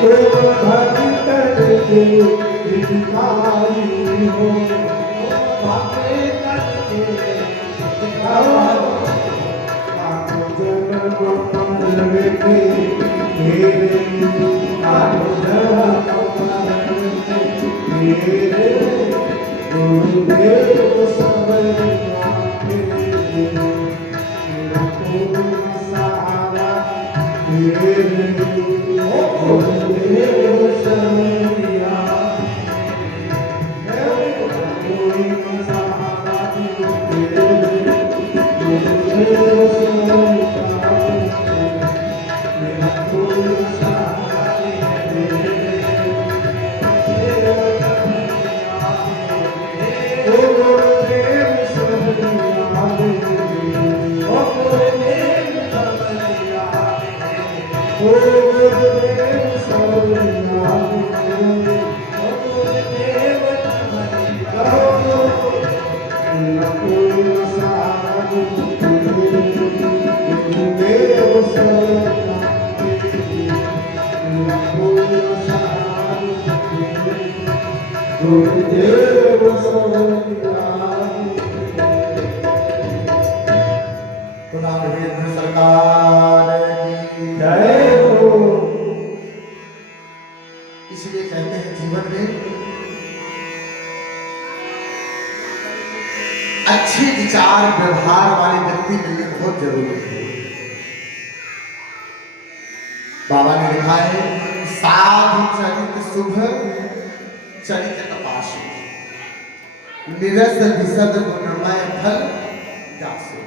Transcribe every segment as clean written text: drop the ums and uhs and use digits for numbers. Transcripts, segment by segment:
भक्तन के हितकारी हो, भक्तन के हितकारी जन्म मरण के मेरे जन्म मरण के मेरे गुरुदेव सबरिया सहारा मेरे गुरुदेव सबरिया इसलिए कहते हैं जीवन में अच्छे विचार व्यवहार वाले व्यक्ति मिलने बहुत जरूरी है। बाबा ने लिखा है साधु चरित शुभ चरित कपाशु निरस विशद गुणमय फल जासु।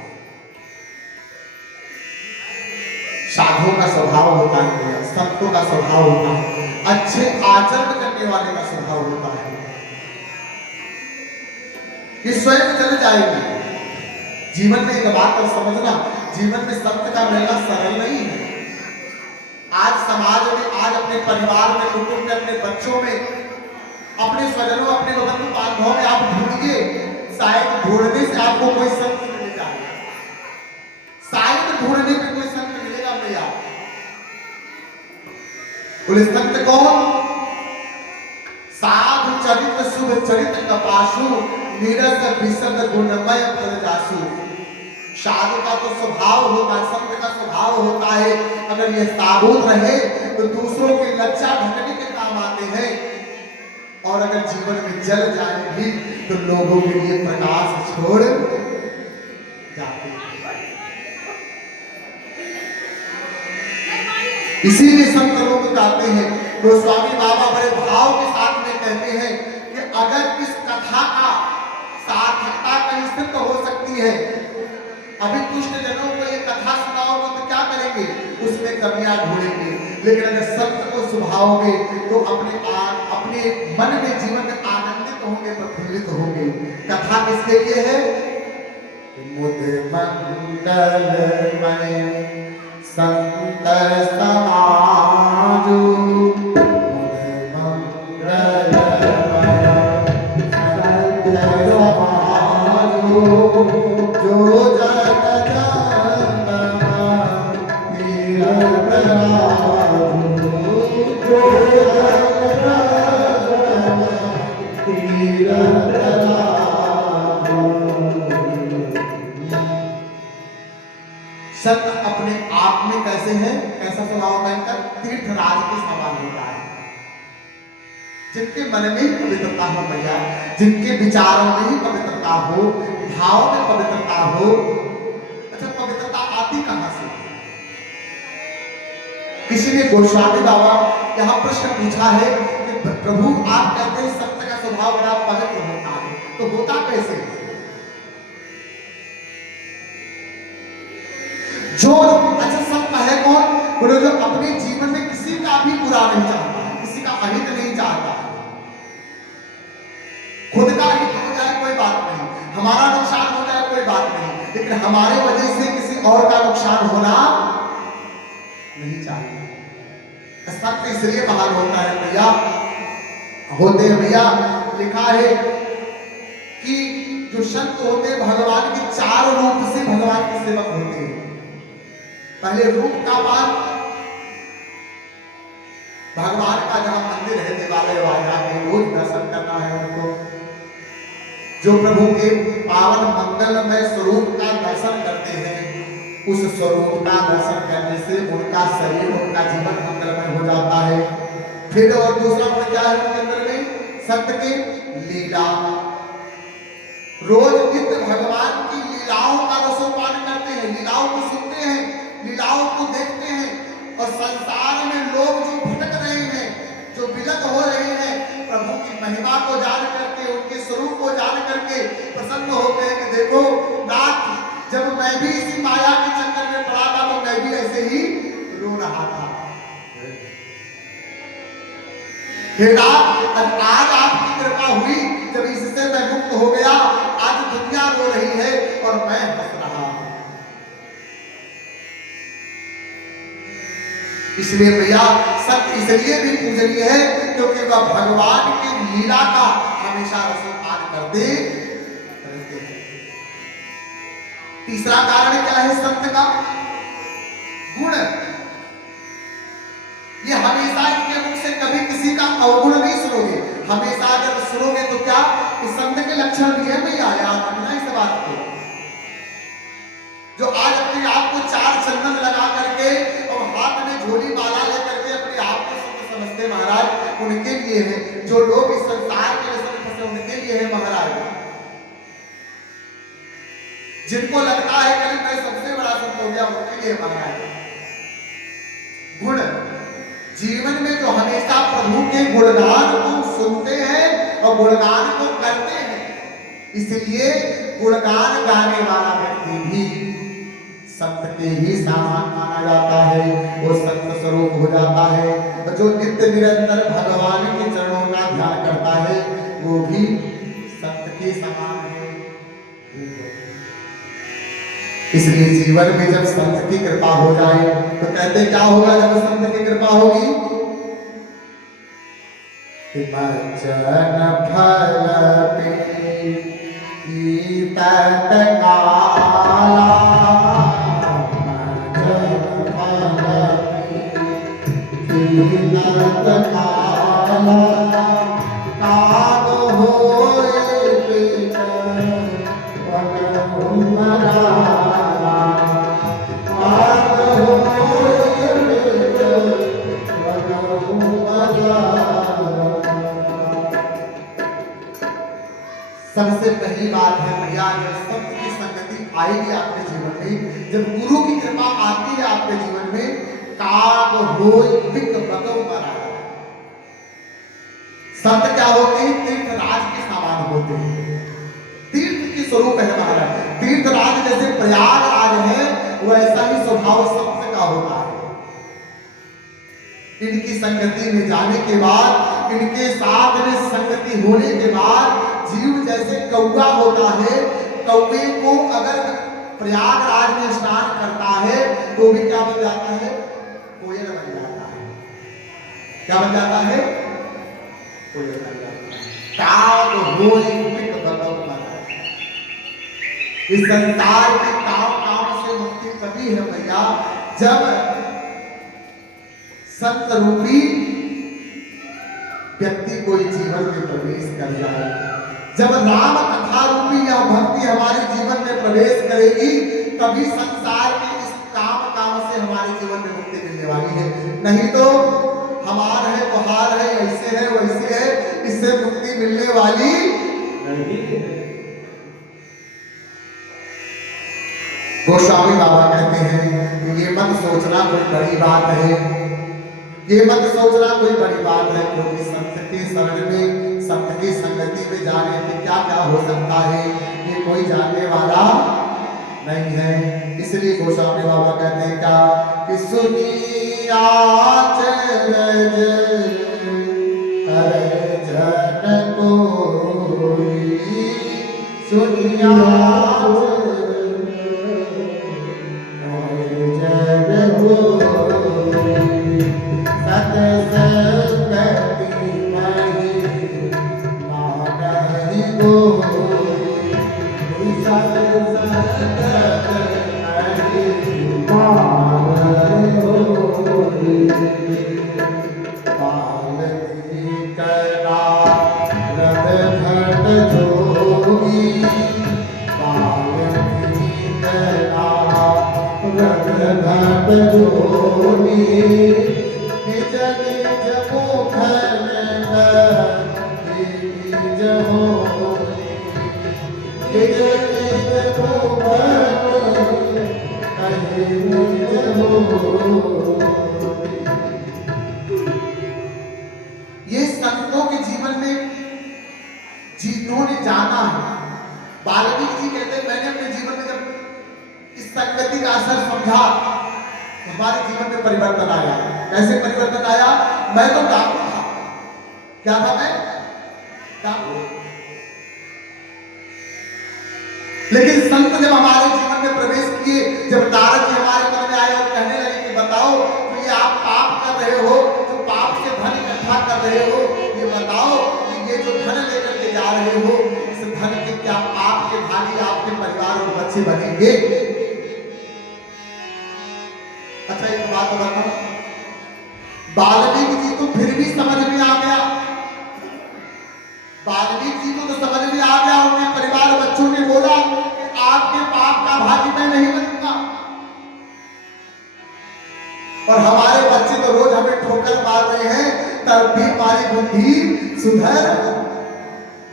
साधुओं का स्वभाव होता है, संतों का स्वभाव होता है, अच्छे आचरण करने वाले का स्वभाव होता है कि स्वयं चल जाएगी। जीवन में एक बात और समझना, जीवन में संत का मिलना सरल नहीं है। आज समाज में, आज अपने परिवार में, कुटुंब में, अपने बच्चों में, अपने स्वजनों, अपने बंधु बांधवों में आप ढूंढिए, शायद ढूंढने से आपको कोई संत मिल जाए, शायद ढूंढने पे कोई संत मिलेगा भैया। बोले संत कौन? साधु चरित शुभ चरित कपाशु निरस विशद गुणमय फल जासु। साधु का तो स्वभाव होता है, संत का स्वभाव होता है, अगर ये साबुत रहे तो दूसरों की लज्जा ढकने के काम आते हैं, और अगर जीवन में जल जाए भी तो लोगों के लिए प्रकाश छोड़ जाते हैं। इसीलिए संत लोग कहते हैं, तो स्वामी बाबा बड़े भाव के साथ में कहते हैं कि अगर इस कथा का सार्थकता कहीं सिद्ध हो सकती है, अभी दुष्ट जनों को ये कथा सुनाओगे तो क्या करेंगे, उसमें कमियां ढूंढेंगे, लेकिन अगर सत्य को सुभाओगे तो अपने मन में, जीवन में आनंदित होंगे, प्रफुल्लित होंगे। कथा किसके लिए है? मुझे मंगलमय संत समाजु, मुझे मंगलमय संत समाजु, जो सत्य अपने आप में कैसे है, कैसा स्वभाव होता है इनका? तीर्थराज के समान होता है। जिनके मन में ही पवित्रता हो भैया, जिनके विचारों में ही पवित्रता हो, भाव में पवित्रता हो। अच्छा, पवित्रता आती कहां से? किसी ने गोस्वामी बाबा यहाँ प्रश्न पूछा है कि प्रभु आप कहते हैं सत्य का स्वभाव बड़ा पवित्र होता है, तो होता कैसे? जो अच्छा संत है कौन? बोले जो अपने जीवन में किसी का भी बुरा नहीं चाहता है, किसी का अहित नहीं चाहता है। खुद का हित हो जाए कोई बात नहीं, हमारा नुकसान हो जाए कोई बात नहीं, लेकिन हमारे वजह से किसी और का नुकसान होना नहीं चाहिए। संत इसलिए महान होता है भैया, होते हैं भैया। लिखा है कि जो संत होते हैं भगवान के चार रूप से भगवान के सेवक होते हैं। पहले रूप का मान, भगवान का जहाँ मंदिर है देवालय वहां जाके रोज दर्शन करना है उनको। जो प्रभु के पावन मंगलमय स्वरूप का दर्शन करते हैं, उस स्वरूप का दर्शन करने से उनका शरीर, उनका जीवन मंगलमय हो जाता है। फिर और दूसरा गुण क्या है उनके अंदर में? सत्य की लीला। रोज नित्य भगवान की लीलाओं का रसोपान करते हैं, लीलाओं को सुनते हैं, लीलाओं को देखते हैं। और संसार में लोग जो भटक रहे हैं, जो विलग हो रहे हैं, प्रभु की महिमा को जान करके, उनके स्वरूप को जान करके प्रसन्न होते हैं कि देखो नाथ, जब मैं भी इसी माया के चक्कर में पड़ा था तो मैं भी ऐसे ही रो रहा था। हे नाथ, आज आपकी कृपा हुई, जब इससे मैं मुक्त हो गया, आज दुनिया रो रही है और मैं हंस रहा हूं। इसलिए भैया सत्य इसलिए भी पूजनीय है क्योंकि वह भगवान की लीला का हमेशा रसोपान करते रहते हैं। तीसरा कारण क्या है सत्य का? गुण। ये हमेशा इनके मुख से कभी किसी का अवगुण नहीं सुनोगे। हमेशा अगर सुनोगे तो क्या इस संत के लक्षण भी है भैया, याद रखना इस बात को। जो आज अपने आप को चार चंदन लगा करके और हाथ में झोली माला लेकर के अपने आप को संत समझते महाराज, उनके लिए है। जो लोग इस संसार के व्यसन में फंसे उनके लिए है महाराज। जिनको लगता है कि मैं सबसे बड़ा संत हो गया, उनके लिए महाराज। गुण जीवन में जो हमेशा प्रभु के गुणगान को सुनते हैं और गुणगान को करते हैं, इसलिए गुणगान गाने वाला व्यक्ति भी संत के ही समान माना जाता है, वो संत स्वरूप हो जाता है। और जो नित्य निरंतर भगवान के चरणों का ध्यान करता है वो भी संत के समान है। इसलिए जीवन में जब संत की कृपा हो जाए तो कहते क्या होगा जब संत की कृपा होगी? भजन फल पीत काला, भजन फल पीत काला, काग होए पेट मरा। सबसे पहली बात है भैया, जब संत की संगति आएगी आपके जीवन में, जब गुरु की कृपा आती है आपके जीवन में, काग होय बिक बगौ मरा। संत क्या होते हैं? तीर्थराज के समान होते हैं, तीर्थ की स्वरूप है महाराज। तीर्थराज जैसे प्रयागराज है वैसा ही स्वभाव संत का होता है। इनकी संगति में जाने के बाद, इनके साथ में संगति होने के बाद जीव जैसे कौवा होता है, कौवे को अगर प्रयागराज में स्नान करता है तो भी क्या बन जाता है? कोयल बन जाता है। क्या बन जाता है? कोयल बन जाता है। काग होय बिक बगौ मरा। इस संसार के काम से मुक्ति तभी है भैया जब संत रूपी व्यक्ति कोई जीवन में प्रवेश कर जाए। जब राम कथा रूपी यह भक्ति हमारे जीवन में प्रवेश करेगी तभी संसार के इस काम से हमारे जीवन में मुक्ति मिलने वाली है। नहीं तो हमार है, बहार है, ऐसे है, वैसे है, इससे मुक्ति मिलने वाली नहीं है। गोस्वामी बाबा कहते हैं ये मत सोचना कोई बड़ी बात है, ये मत सोचना कोई बड़ी बात है, क्योंकि संत के शरण में, संत की संगति में जाने में क्या क्या हो सकता है ये कोई जानने वाला नहीं है। इसलिए गोस्वामी बाबा कहते हैं क्या कि सुनिया चरज जन कोई, सुनिया जन कोई, बालकी करा रद घट जोगी बालकी करा रद घट जोगी निज निज मुखन निज होनी निज निज मुखन कहे निज होनी। ये संतों के जीवन में जिन्होंने जाना है, वाल्मीकि जी कहते हैं मैंने अपने जीवन में जब इस संगति का असर समझा तो हमारे जीवन में परिवर्तन आया। कैसे परिवर्तन आया? मैं तो डाकू था। क्या था मैं? डाकू। लेकिन संत जब हमारे जीवन में प्रवेश किए, जब नारद जी हमारे मन में आए और कहने लगे कि बताओ तो ये आप पाप कर रहे हो, जो पाप से धन इकट्ठा कर रहे हो, ये बताओ कि ये जो धन लेकर के जा रहे हो, इस धन के क्या आपके भागी आपके परिवार और बच्चे बनेंगे? अच्छा एक बात बताओ, वाल्मीकि जी तो फिर भी समझ में आ गया, वाल्मीकि जी को तो समझ में आ गया। उनके परिवार बच्चों ने बोला कि आपके पाप का भागी मैं नहीं बनूंगा। और हमारे बच्चे तो रोज हमें ठोकर मार रहे हैं, तब भी हमारी बुद्धि सुधर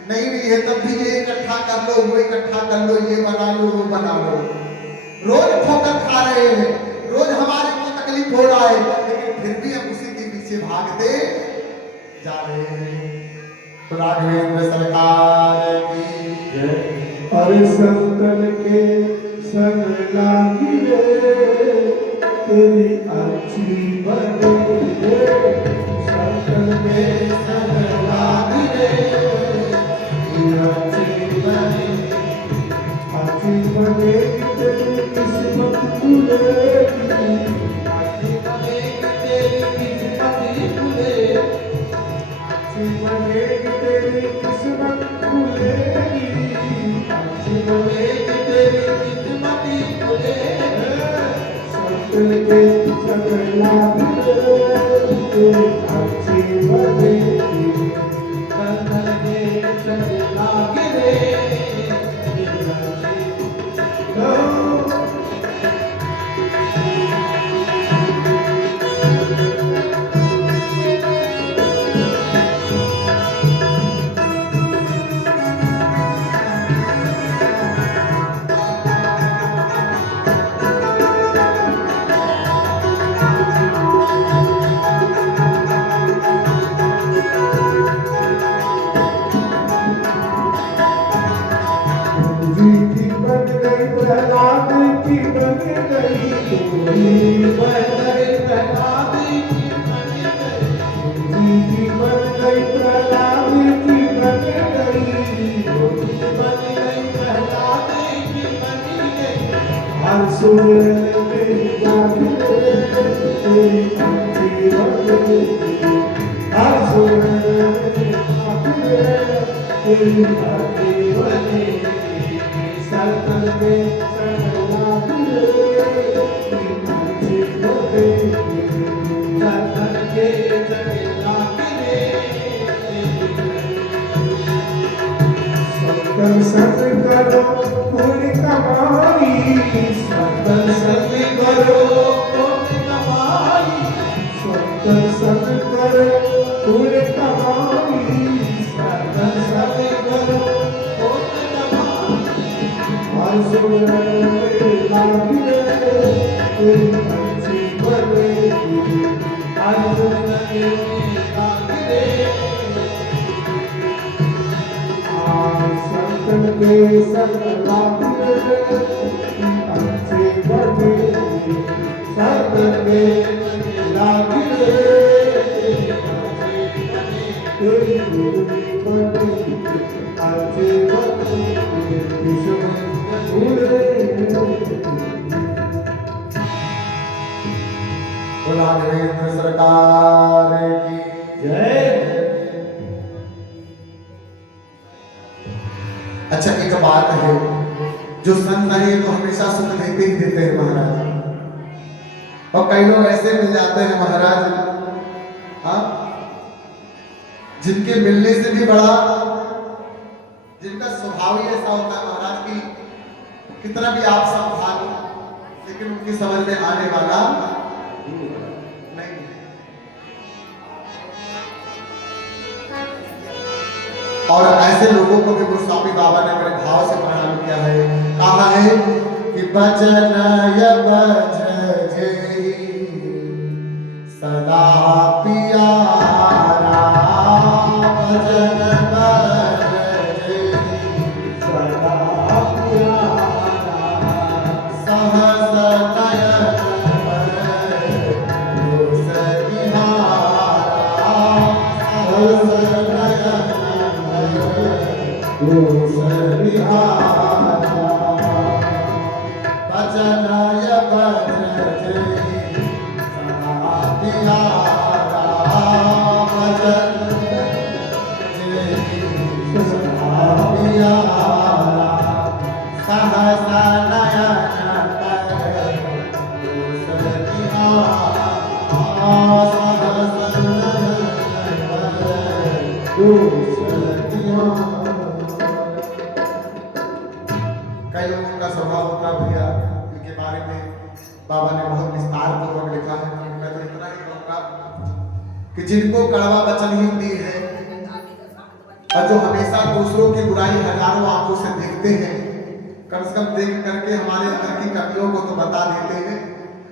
नहीं हुई है। तब भी ये इकट्ठा कर लो, वो इकट्ठा कर लो, ये बना लो, वो बना लो। रोज ठोकर खा रहे हैं, रोज हमारे को तकलीफ हो रहा है, लेकिन फिर भी हम उसी के पीछे भागते जा रहे हैं। राघवेंद्र सरकार की जय। अरे संतन के संग लागी रे तेरी अच्छी बने रे, संतन के संग लागी रे तेरी अच्छी बने, अच्छी बनेगी तेरी किस्मत खुलेगी, अच्छी बनेगी तेरी किस्मत खुलेगी, अच्छी बनेगी तेरी किस्मत खुलेगी, अच्छी बनेगी तेरी किस्मत खुलेगी। संतन के संग लागी रे तेरी अच्छी बनेगी, संतन के संग लागी रे तेरी अच्छी बनेगी। प्रहलाद की बन गई, पूरी बन गई प्रहलाद की बन गई, की बन गई प्रहलाद की बन गई, पूरी बन गई प्रहलाद की बन गई। हर सुर में जागी तेरी अच्छी बनेगी, हर सुर में जागी तेरी अच्छी बनेगी, संतन के संग लागी रे तेरी अच्छी बनेगी, संतन के संग लागी रे संतन संग करो पूरी कमाई, संतन संग करो पूरी कमाई, संतन संग करो पूरी कमाई, संतन संग करो पूरी कमाई। हर सुर में लागी रे तेरी अच्छी बनेगी, हर सुर में लागी रे संतन के संग लागी रे तेरी अच्छी बनेगी, संतन के लागी रे तेरी अच्छी बनेगी, अच्छी बनेगी राघवेंद्र सरकार की जय। अच्छा एक बात है, जो संत है तो हमेशा सुख देते ही देते हैं महाराज, और कई लोग ऐसे मिल जाते हैं महाराज, हाँ जिनके मिलने से भी बड़ा, जिनका स्वभाव ही ऐसा होता है महाराज की कितना भी आप समझा लो लेकिन उनकी समझ में आने वाला नहीं। और ऐसे लोगों को भी गोस्वामी बाबा ने बड़े भाव से प्रणाम किया है। कहा है कि बचन बज सदा पियारा, बचन बज सदा पियारा, सहस नयन दोष निहारा, सहस नयन दोष निहारा, बचनय बज कई लोगों का स्वभाव होता है भैया, इनके बारे में बाबा ने बहुत विस्तार पूर्वक लिखा है। मैं तो इतना ही कहूंगा कि जिनको कड़वा वचन ही दी है और जो हमेशा दूसरों की बुराई हजारों आंखों से देखते हैं, कम से कम देख करके हमारे अंदर की कमियों को तो बता देते हैं,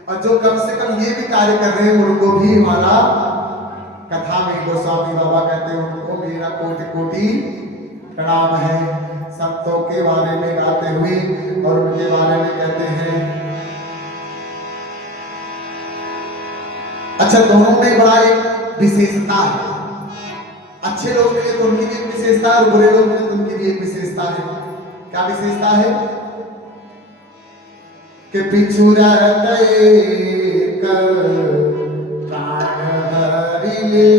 और जो कम से कम ये भी कार्य कर रहे हैं उनको भी हमारा कथा में गोस्वामी बाबा कहते हैं उनको मेरा कोटि कोटि प्रणाम है। संतों के बारे में गाते हुए और उनके बारे में कहते हैं। अच्छा, दोनों में बड़ा एक विशेषता है। अच्छे लोग के लिए तो उनकी भी एक विशेषता है और बुरे लोग के लिए तो उनकी भी एक विशेषता है। क्या विशेषता है? कि बिछुरत एक प्राण हरि ले,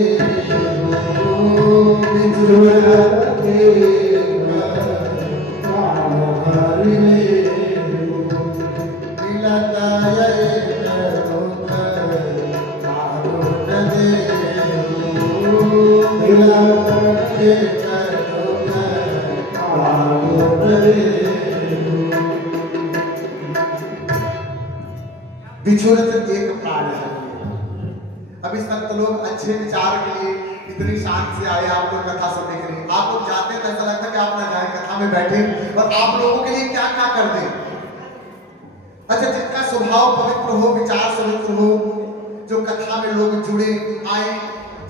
बिछुरत एक प्राण हरि ले, मिलत एक दुख मारुत दे, मिलत एक दुख मारुत दे। बिछुरत एक प्राण है। अभी संत लोग अच्छे विचार के लिए इतनी शान से आए आप लोग कथा सुनने के लिए। आप लोग जाते हैं तो ऐसा लगता है कि आप ना जाए कथा में बैठे और आप लोगों के लिए क्या क्या कर दें। अच्छा, जिनका स्वभाव पवित्र हो, विचार पवित्र हो, जो कथा में लोग जुड़े आए,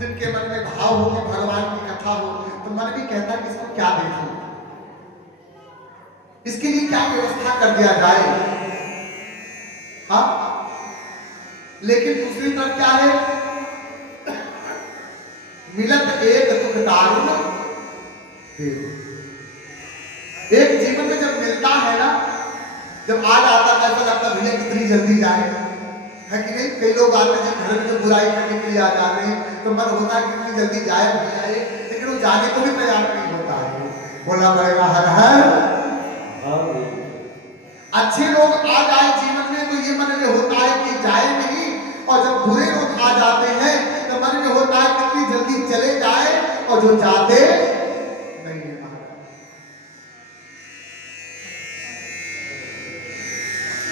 जिनके मन में भाव हो कि भगवान की कथा हो, तो मन भी कहता है कि इसको क्या देखूं, इसके लिए क्या व्यवस्था कर दिया जाए। हाँ, लेकिन दूसरी तरफ क्या है? मिलत एक दुख दारुण देव। एक जीवन में जब मिलता है ना, जब आ जाता है ऐसा लगता भैया कितनी जल्दी जाए, है कि नहीं? कई लोग आते हैं घर में जो बुराई करने के लिए आ जाते हैं तो मन होता है कितनी जल्दी जाए भैया, लेकिन वो जाने को भी तैयार नहीं होता है। बोलना पड़ेगा हर हर। अच्छे लोग आ जाए जीवन में तो ये मन में होता है कि जाए नहीं, और जब बुरे लोग आ जाते हैं तो मन में होता है कितनी जल्दी चले जाए, और जो जाते नहीं है।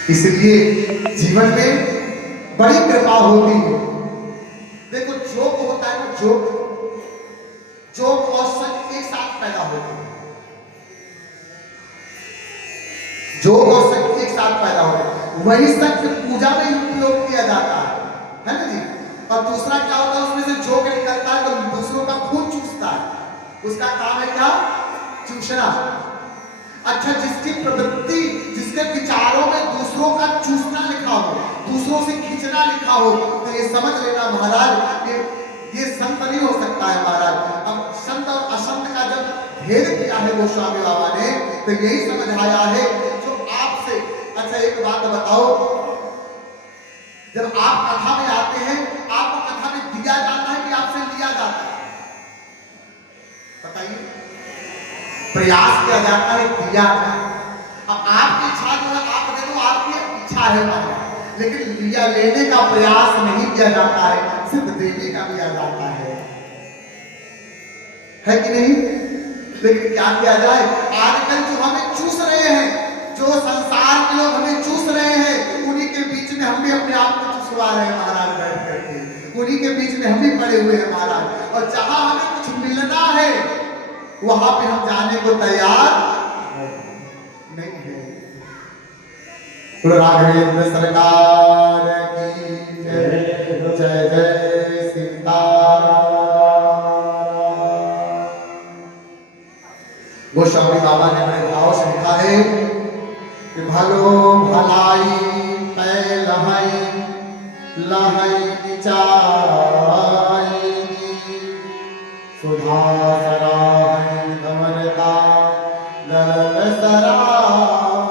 इसलिए जीवन में बड़ी कृपा होती है। देखो, जोक होता है ना, जोक और सच एक साथ पैदा होते हैं। जोक और सच एक साथ पैदा होते हैं। वही सच पूजा में उपयोग किया जाता है ना जी। और दूसरा क्या होता है, उसमें से जोक निकलता है तो दूसरों का खून चूसता है, उसका काम है क्या? चूसना। अच्छा, जिसकी प्रवृत्ति, जिसके विचारों में दूसरों का चूसना लिखा हो, दूसरों से खींचना लिखा हो, तो ये समझ लेना महाराज ये संत नहीं हो सकता है महाराज। अब संत और असंत का जब भेद किया है गोस्वामी बाबा ने, तो यही समझ आया है जो आपसे। अच्छा, एक बात बताओ, जब आप कथा में आते हैं आपको कथा में दिया जाता है कि आपसे लिया जाता है? बताइए। प्रयास किया जाता है, दिया जाता है। अब आपकी इच्छा जो है आप दे दो, आपकी इच्छा है महाराज, लेकिन लिया लेने का प्रयास नहीं किया जाता है, सिर्फ देने का किया जाता है। है कि नहीं? लेकिन क्या किया जाए, आजकल जो हमें चूस रहे हैं, जो संसार के लोग हमें चूस रहे हैं, उन्हीं के बीच में हम भी अपने आप को चुसवा रहे हैं महाराज बैठ करके। उन्हीं के बीच में हम भी पड़े हुए हैं महाराज। और जहां हमें कुछ मिलना है वहां पे हम जाने को तैयार नहीं है। राघवेंद्र सरकार की जय। जय जय सीताराम। गोस्वामी बाबा ने बड़े भाव से लिखा है कि भलो भलाई पै लहई लहई निचाई सुधा सराहई अमरता ललल सराहई।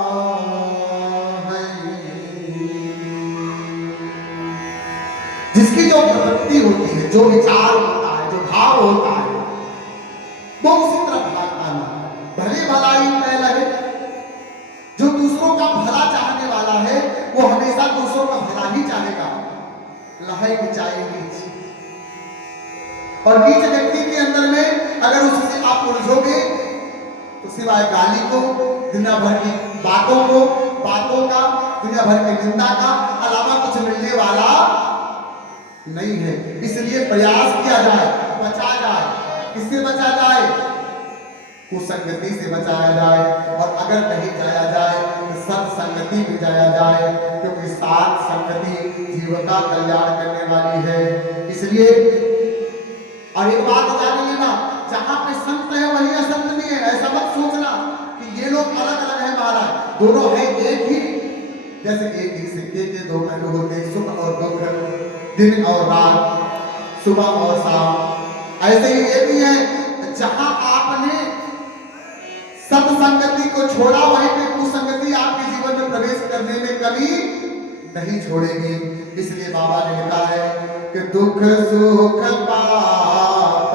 जिसकी जो प्रवृत्ति होती है, जो विचार होता है, जो भाव होता है, वो उसी तरफ भागता है। भले भलाई पहला है, जो दूसरों का भला चाहने वाला है वो हमेशा दूसरों का भला ही चाहेगा। लहाई नीचाई नीच, और नीच व्यक्ति के अंदर में अगर उससे आप उलझोगे तो सिवाय गाली को, दुनिया भर की बातों का, दुनिया भर की निंदा का अलावा कुछ मिलने वाला नहीं है। इसलिए प्रयास किया जाए, बचा जाए। किससे बचा जाए? कुसंगति से बचाया जाए। और अगर कहीं जाया जाए तो सत्संगति में जाया जाए, क्योंकि सात संगति जीव का कल्याण करने वाली है। इसलिए और एक बात जान लेना, जहां पे संत है वही असंत भी है। ऐसा मत सोचना कि ये लोग अलग अलग है महाराज, दोनों है एक ही। जैसे एक ही सिक्के के दो पहलू होते हैं, सुख और दुख, दिन और रात, सुबह और शाम। ऐसे ही ये भी है, जहां आपने सत्संगति को छोड़ा वहीं पे कुसंगति आपके जीवन में प्रवेश करने में कभी नहीं छोड़ेगी। इसलिए बाबा ने लिखा है कि दुख सुख पाप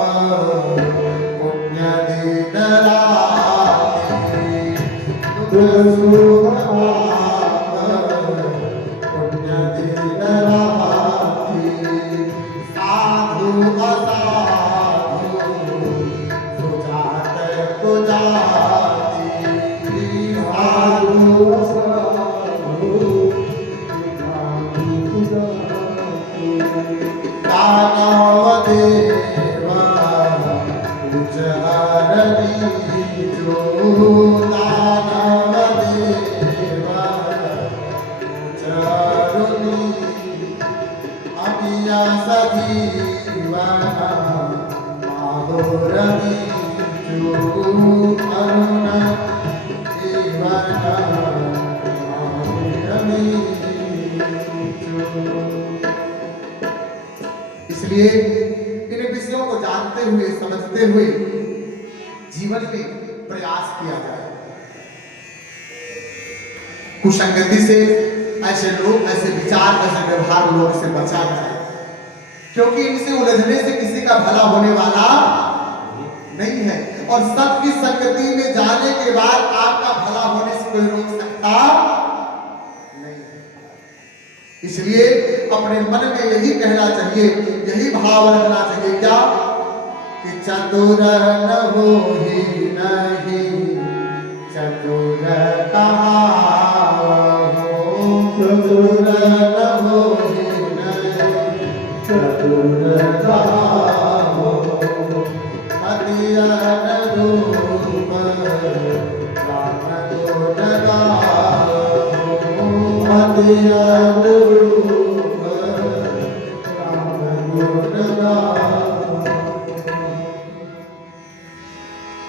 पुण्य दिन राति, दुख सुख पाप पुण्य दिन राति, साधु असाधु सुजात कुजाति, साधु दानव देवा उजहरणी जो, दानव देवा उजहरणी अभिया सजीवा माधुरणी जो, अरुण जीवन माधुरणी जो। इसलिए इन विषयों को जानते हुए, समझते हुए जीवन में प्रयास किया जाए। कुसंगति से, ऐसे लोग, ऐसे विचार, ऐसे व्यवहार लोग से बचा जाए, क्योंकि इनसे उलझने से किसी का भला होने वाला नहीं है। और सबकी संगति में जाने के बाद आपका भला होने से कोई रोक सकता नहीं है। इसलिए अपने मन में यही कहना चाहिए, यही भाव रखना चाहिए, क्या कि चतुर न हो ही नहीं, चतुर कहावो, चतुर न हो ही नहीं, चतुर कहावो, मतियन रूप राम गुण गावो, मतियन रूप राम गुण गावो।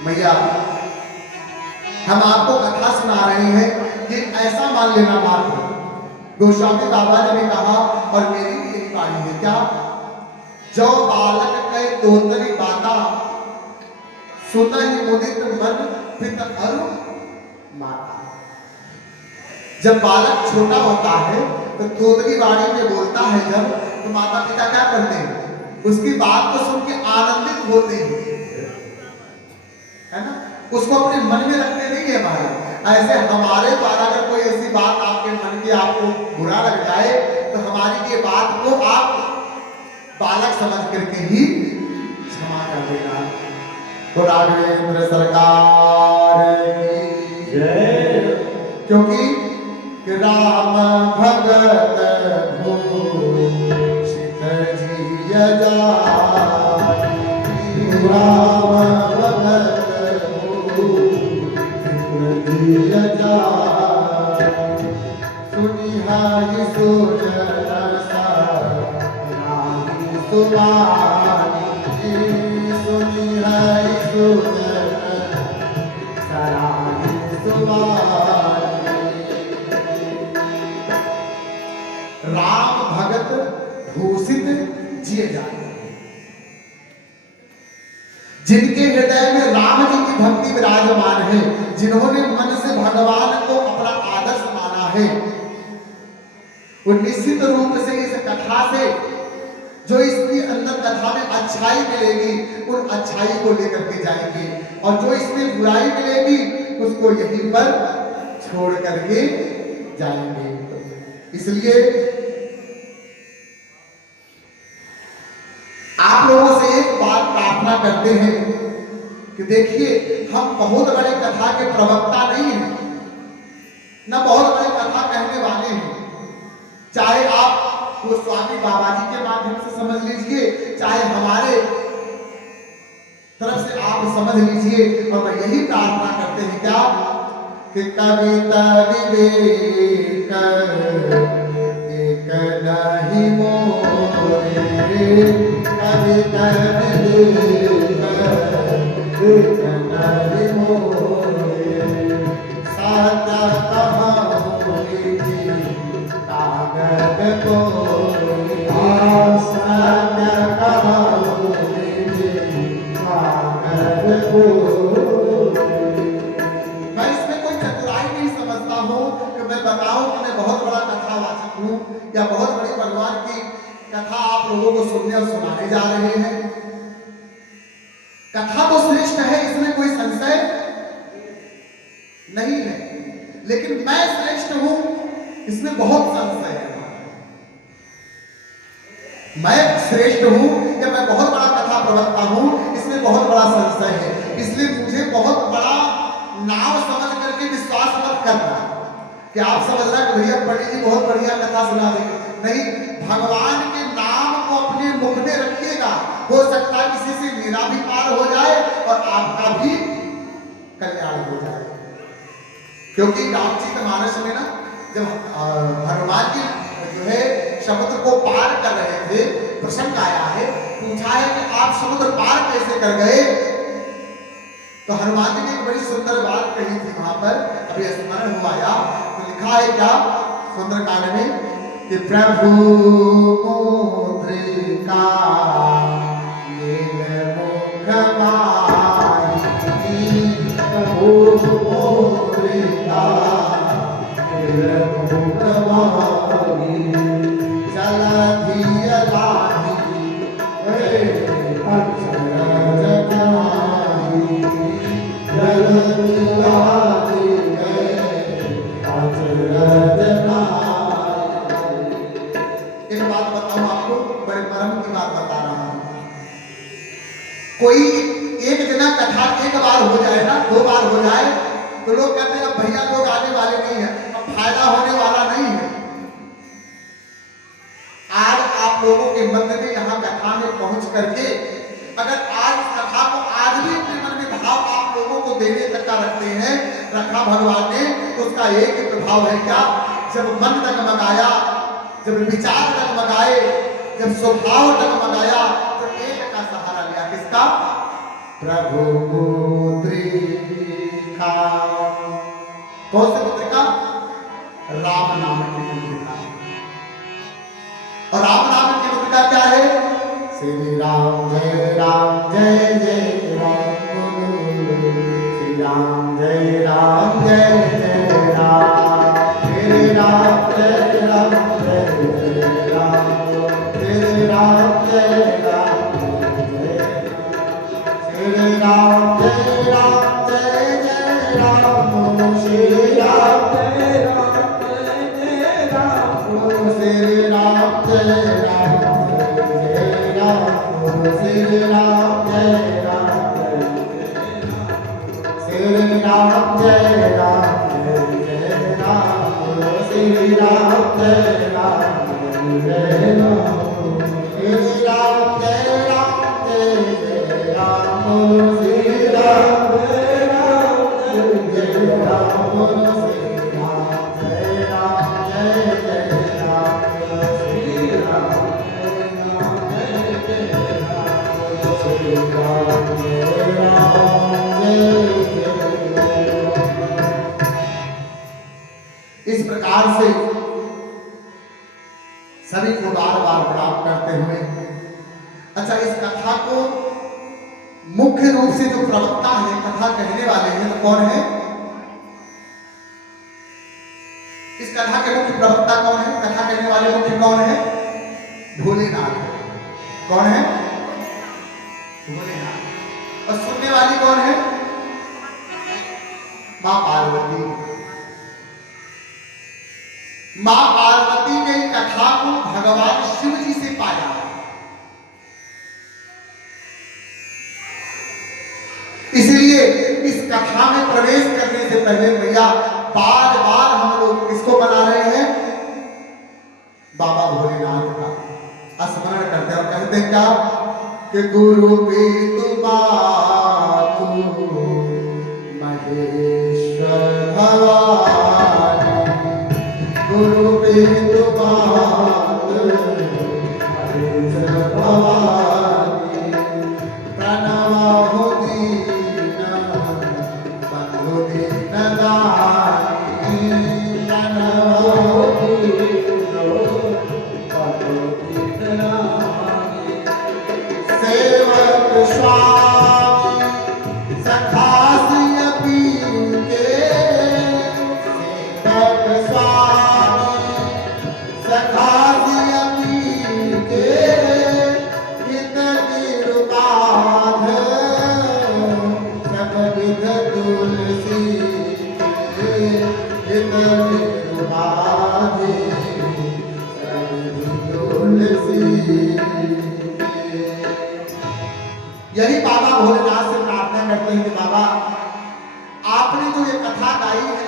मैया, हम आपको कथा सुना रहे हैं, ये ऐसा मान लेना बात है। गोस्वामी बाबा ने भी कहा और मेरी भी यही वाणी है, क्या? जो बालक के तोतरी बाता सुन ही मुदित मन पित अरु माता। जब बालक छोटा होता है तो तोतरी वाणी में बोलता है जब, तो माता पिता क्या करते हैं? उसकी बात को सुन के आनंदित होते हैं, है ना? उसको अपने मन में रखते नहीं है भाई। ऐसे हमारे द्वारा अगर कोई ऐसी बात आपके मन की आपको बुरा लग जाए तो हमारी ये बात को आप बालक समझ करके ही क्षमा कर देना। तो राघवेंद्र सरकार की जय। क्योंकि कि राम भगत भूषित जिय जाई, राम भगत भूषित जिय जाई, सुनिहाई सुजन सराही सुमानी, सुनिहाई सुजन सराही सुमानी। राम भगत भूषित जिए जाए, जिनके हृदय में राम जी की भक्ति विराजमान है, जिन्होंने मन से भगवान को अपना आदर्श माना है, वो निश्चित रूप से इस कथा से जो इसके अंदर कथा में अच्छाई मिलेगी उन अच्छाई को लेकर के जाएंगे, और जो इसमें बुराई मिलेगी उसको यहीं पर छोड़ करके जाएंगे। इसलिए आप लोगों से एक बात प्रार्थना करते हैं कि देखिए, हम बहुत बड़े कथा के प्रवक्ता नहीं हैं, न बहुत बड़े कथा कहने वाले हैं। चाहे आप वो स्वामी बाबा जी के माध्यम से समझ लीजिए, चाहे हमारे तरफ से आप समझ लीजिए, और मैं यही प्रार्थना करते हैं क्या कि कविता विवेक एक नहीं मोरे, कविता विवेक एक नहीं मोरे, सदा कहानी कागज को सत्य कहानी कागज को। मैं इसमें कोई चतुराई नहीं समझता हूँ कि मैं बताऊं कि मैं बहुत बड़ा कथावाचक हूँ या बहुत बड़ी भगवान की कथा आप लोगों को सुनने और सुनाने जा रहे हैं। कथा तो श्रेष्ठ है, इसमें कोई संशय नहीं है, लेकिन मैं श्रेष्ठ हूं इसमें बहुत संशय है। मैं श्रेष्ठ हूं या मैं बहुत बड़ा कथा प्रवक्ता हूं, इसमें बहुत बड़ा संशय है। इसलिए मुझे बहुत बड़ा नाम समझ करके विश्वास मत करना कि आप समझ रहे कि भैया पंडित जी बहुत बढ़िया कथा सुना देंगे। नहीं, भगवान के नाम को अपने मुख में रखिएगा, हो सकता है किसी से मेरा भी पार हो जाए और आपका भी कल्याण हो जाए। क्योंकि रामचरितमानस में ना जब हनुमान जी जो है समुद्र को पार कर रहे थे, प्रसंग आया है, पूछा है कि आप समुद्र पार कैसे कर गए, तो हनुमान जी ने एक बड़ी सुंदर बात कही थी वहां पर, अभी स्मरण हुआ या तो लिखा है क्या सुंदरकांड में कि प्रभु मुद्रिका नीलमुख माही, प्रभु मुद्रिका नीलमुख माही, जलधिय लाही अक्षरज नाही, जलधिय लाही अक्षरज नाही। एक बात बताऊं आपको, बड़े परम की बात बता रहा हूं। कोई एक जना कथा एक बार हो जाए ना, दो बार हो जाए तो लोग कहते हैं अब भैया लोग आने वाले नहीं है, अब फायदा होने वाला नहीं है। आज आप लोगों के मन में यहाँ कथा में पहुंच करके अगर आज कथा को आज भी अपने मन में भाव आप लोगों को देने तक का रखते हैं, रखा भगवान ने, तो उसका एक ही प्रभाव है क्या, जब मन डगमगाया, जब विचार डगमगाए, जब स्वभाव डगमगाया, तो एक का सहारा लिया, किसका, प्रभु मुद्रिका। कौन सी मुद्रिका, राम नाम की मुद्रिका। और राम नाम की मुद्रिका क्या है, श्री राम जय राम जय जय राम, श्री राम जय राम जय जय राम, श्री राम जय राम जय जय राम, श्री राम जय राम जय जय, श्री राम जय राम जय जय राम, श्री राम जय राम जय जय राम, श्री राम जय राम जय जय राम, श्री राम जय राम जय जय इस प्रकार से सभी को बार बार प्रणाम करते हुए, अच्छा, इस कथा को मुख्य रूप से जो प्रवक्ता है, कथा कहने वाले हैं, तो कौन है? इस कथा के मुख्य प्रवक्ता कौन है? कथा कहने वाले मुख्य कौन है? भोलेनाथ। कौन है? भोलेनाथ। और सुनने वाली कौन है? मां पार्वती। मां पार्वती ने कथा को भगवान शिव जी से पाया। इसलिए इस कथा में प्रवेश करने से पहले भैया बार बार हम लोग किसको बना रहे हैं? बाबा भोलेनाथ का स्मरण करते हैं और कहते हैं क्या कि गुरु पीतु मातु महेश्वर भवानी, गुरु पीतु मातु महेश्वर भवानी, प्रणवो दीना बंधु दीनदानी, प्रणवो दीनो बंधु दीनदानी, सेवक स्वामी सखासिय पीर के, सेवक स्वामी सखासिय पीर के, हित निरुपाध सब विध तुलसी के, हित निरुपाध सब विध तुलसी के। यही बाबा भोलेनाथ से प्रार्थना करते हैं कि बाबा आपने जो ये कथा गाई है,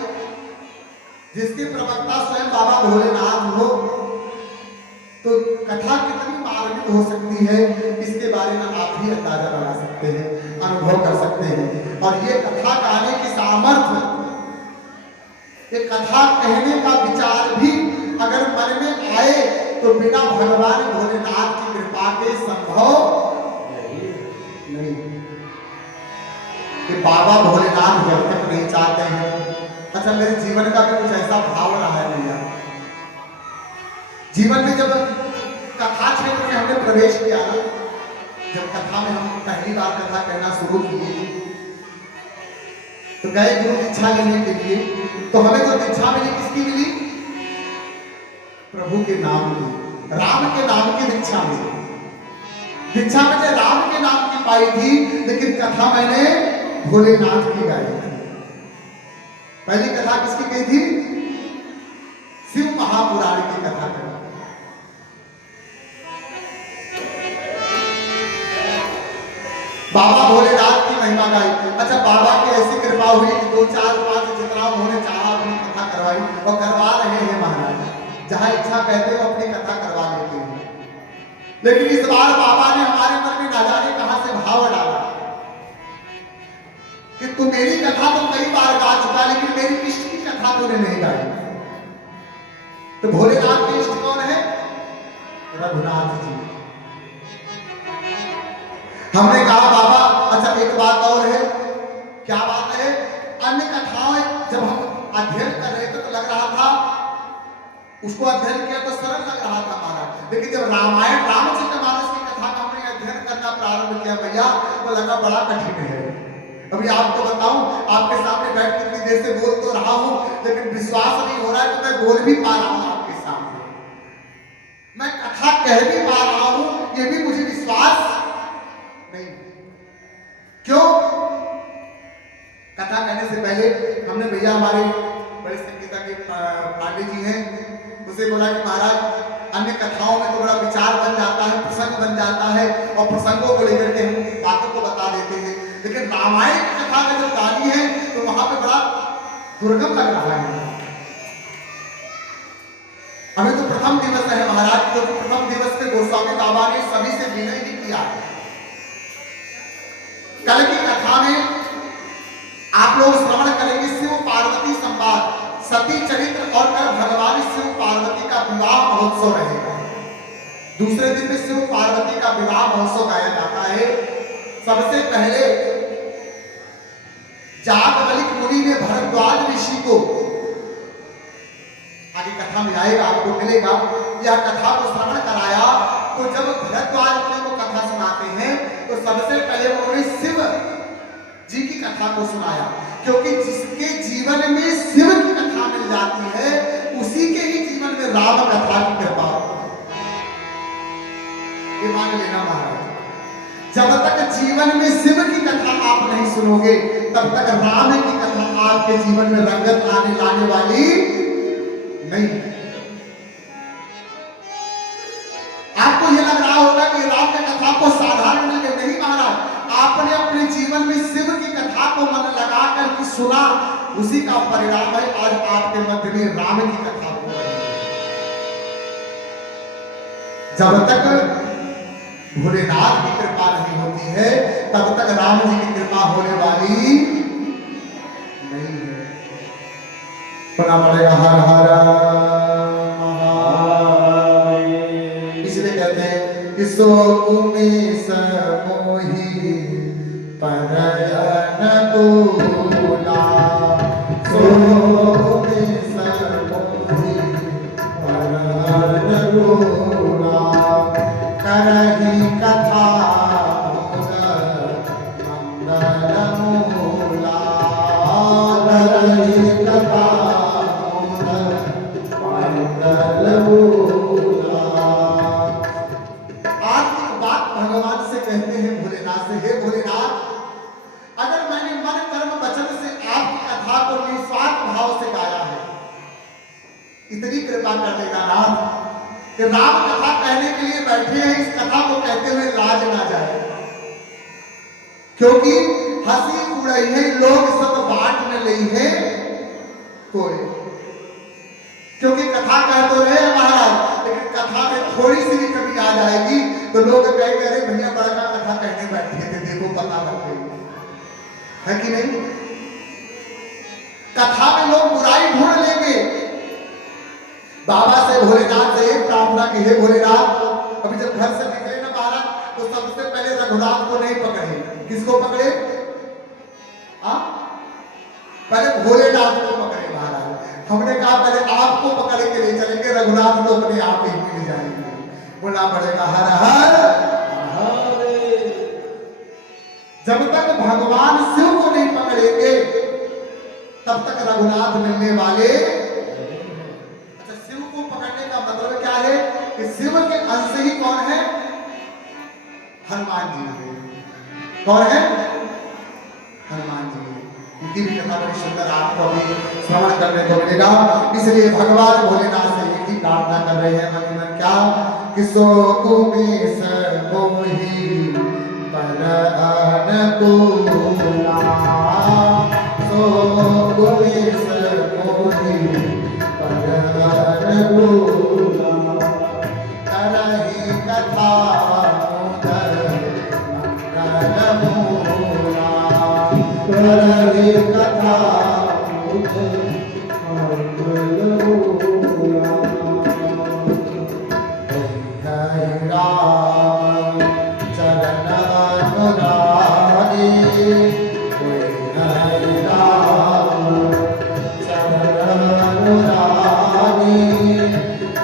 जिसके प्रवक्ता स्वयं बाबा भोलेनाथ हो, तो कथा कितनी मार्मिक हो सकती है, इसके बारे में आप भी अंदाजा लगा सकते हैं, अनुभव कर सकते हैं। और ये कथा गाने की सामर्थ्य, ये कथा कहने का विचार भी अगर मन में आए तो बिना भगवान भोलेनाथ की कृपा के संभव नहीं। कि बाबा भोलेनाथ जब तक नहीं चाहते हैं, अच्छा, मेरे जीवन का भी कुछ ऐसा भाव रहा है भैया, जीवन में जब कथा क्षेत्र में हमने प्रवेश किया ना, जब कथा में हम पहली बार कथा कहना शुरू किए, तो गए गुरु दीक्षा लेने के लिए, तो हमें जो दीक्षा मिली किसकी मिली? प्रभु के नाम की, राम के नाम की दीक्षा मिली। दीक्षा मैंने राम के नाम की पाई थी, लेकिन कथा मैंने भोलेनाथ की गाई थी। पहली कथा किसकी गई थी? शिव महापुराण की कथा कही। बाबा भोलेनाथ की महिमा गाई। अच्छा, बाबा की ऐसी कृपा हुई कि 2, 4, 5 जितना उन्होंने चाहा अपनी कथा करवाई, और करवा रहे हैं महाराज। जहां इच्छा कहते हो अपनी कथा करवा लेते हैं। लेकिन इस बार बाबा ने हमारे मन में ना जाने कहां से भाव डाला कि तू मेरी कथा तो कई बार गा चुका, लेकिन मेरी इष्ट की कथा तूने नहीं गाई। तो भोलेनाथ के इष्ट कौन है? रघुनाथ जी। हमने कहा बाबा, अच्छा एक बात और है। क्या बात है? अन्य कथाएं जब हम अध्ययन कर रहे थे तो लग रहा था, उसको अध्ययन किया तो सरल लग रहा था हमारा, लेकिन जब रामायण रामचरितमानस की कथा का हमने अध्ययन करना प्रारंभ किया भैया, तो लगा बड़ा कठिन है। अभी आपको बताऊं, आपके सामने बैठ के इतनी देर से बोल तो रहा हूं, लेकिन विश्वास नहीं हो रहा है कि मैं बोल भी पा रहा हूं आपके सामने, मैं कथा कह भी पा रहा हूं, ये भी मुझे विश्वास नहीं। क्यों? कथा कहने से पहले हमने भैया, हमारे बड़े संगीता के पांडे जी हैं, उसे बोला कि महाराज अन्य कथाओं में तो बड़ा विचार बन जाता है, प्रसंग बन जाता है, और प्रसंगों को लेकर के हम बातों को बता देते हैं, लेकिन रामायण की कथा में जब गानी है तो वहां पे बड़ा दुर्गम लग रहा है। अभी तो प्रथम दिवस है महाराज, तो प्रथम दिवस पे गोस्वामी बाबा ने सभी से विनय भी किया है। कल की कथा में आप लोग श्रवण करेंगे शिव पार्वती संवाद, सती चरित्र, और कल भगवान शिव पार्वती का विवाह महोत्सव रहेगा। दूसरे दिन में शिव पार्वती का विवाह महोत्सव गाया जाता है। सबसे पहले जागवलिक मुनि ने भरद्वाज ऋषि को, आगे कथा में आएगा आपको मिलेगा, यह कथा को श्रवण कराया। तो जब भरद्वाज मुनि को कथा सुनाते हैं तो सबसे पहले उन्होंने शिव जी की कथा को सुनाया, क्योंकि जिसके जीवन में शिव की कथा मिल जाती है उसी के ही जीवन में राम कथा की कृपा, ये मान लेना महाराज। जब तक जीवन में शिव की कथा आप नहीं सुनोगे तब तक राम की कथा आपके जीवन में रंगत लाने वाली नहीं। आपको यह लग रहा होगा कि राम की कथा को साधारण नहीं महाराज, आपने अपने जीवन में शिव की कथा को मन लगा कर सुना, उसी का परिणाम है आज आपके मध्य में राम की कथा हो रही है। जब तक भोलेनाथ की कृपा नहीं होती है तब तक राम जी की कृपा होने वाली नहीं है। पढ़ना पड़ेगा हर हर महादेव। इसलिए कहते हैं कि सो उमेश मोहि परयन गोला, सो उमेश मोहि परयन गोला, करहि कथा मंगल मूला, करहि कथा मंगल मूला। आज एक बात भगवान से कहते हैं भोलेनाथ से, हे भोलेनाथ, अगर मैंने मन कर्म वचन से आपकी कथा को निस्वार्थ भाव से गाया है, इतनी कृपा कर देना नाथ कि राम कथा कहने के लिए बैठे हैं, इस कथा को कहते हुए लाज ना जाए, क्योंकि हंसी उड़ई है लोग सब बांट न लई है कोई, क्योंकि कथा कह तो रहे महाराज, लेकिन कथा में थोड़ी सी भी कमी आ जाएगी तो लोग कहेंगे अरे भैया बड़का कथा कहने बैठे थे, देखो पता लग गई है कि नहीं। कथा में लोग बुराई ढूंढ लेंगे। बाबा से भोलेनाथ से एक प्रार्थना की, हे भोलेनाथ, अभी जब घर से निकले ना बाहर तो सबसे पहले रघुनाथ को नहीं पकड़े, किसको पकड़े? पहले भोलेनाथ को पकड़े महाराज। हमने कहा पहले आपको पकड़ के ले चलेंगे, रघुनाथ तो अपने आप ही मिल जाएंगे। बोलना पड़ेगा हर हर महादेव। जब तक भगवान शिव को नहीं पकड़ेंगे तब तक रघुनाथ मिलने वाले। अच्छा, शिव को पकड़ने का मतलब क्या है कि शिव के अंश ही कौन है? हनुमान जी है। कौन है? हनुमान जी। उनकी भी कथा बड़ी सुंदर आपको अभी श्रवण करने को मिलेगा। इसलिए भगवान भोलेनाथ से एक ही प्रार्थना कर रहे हैं मन मन, क्या कि सो उमेश मोहि परयन गोला, सो उमेश मोहि परयन गोला, करहि कथा मंगल मूला, करहि कथा मंगल मूला। हरि राम चरण अनुरागी, हरि राम चरण अनुरागी,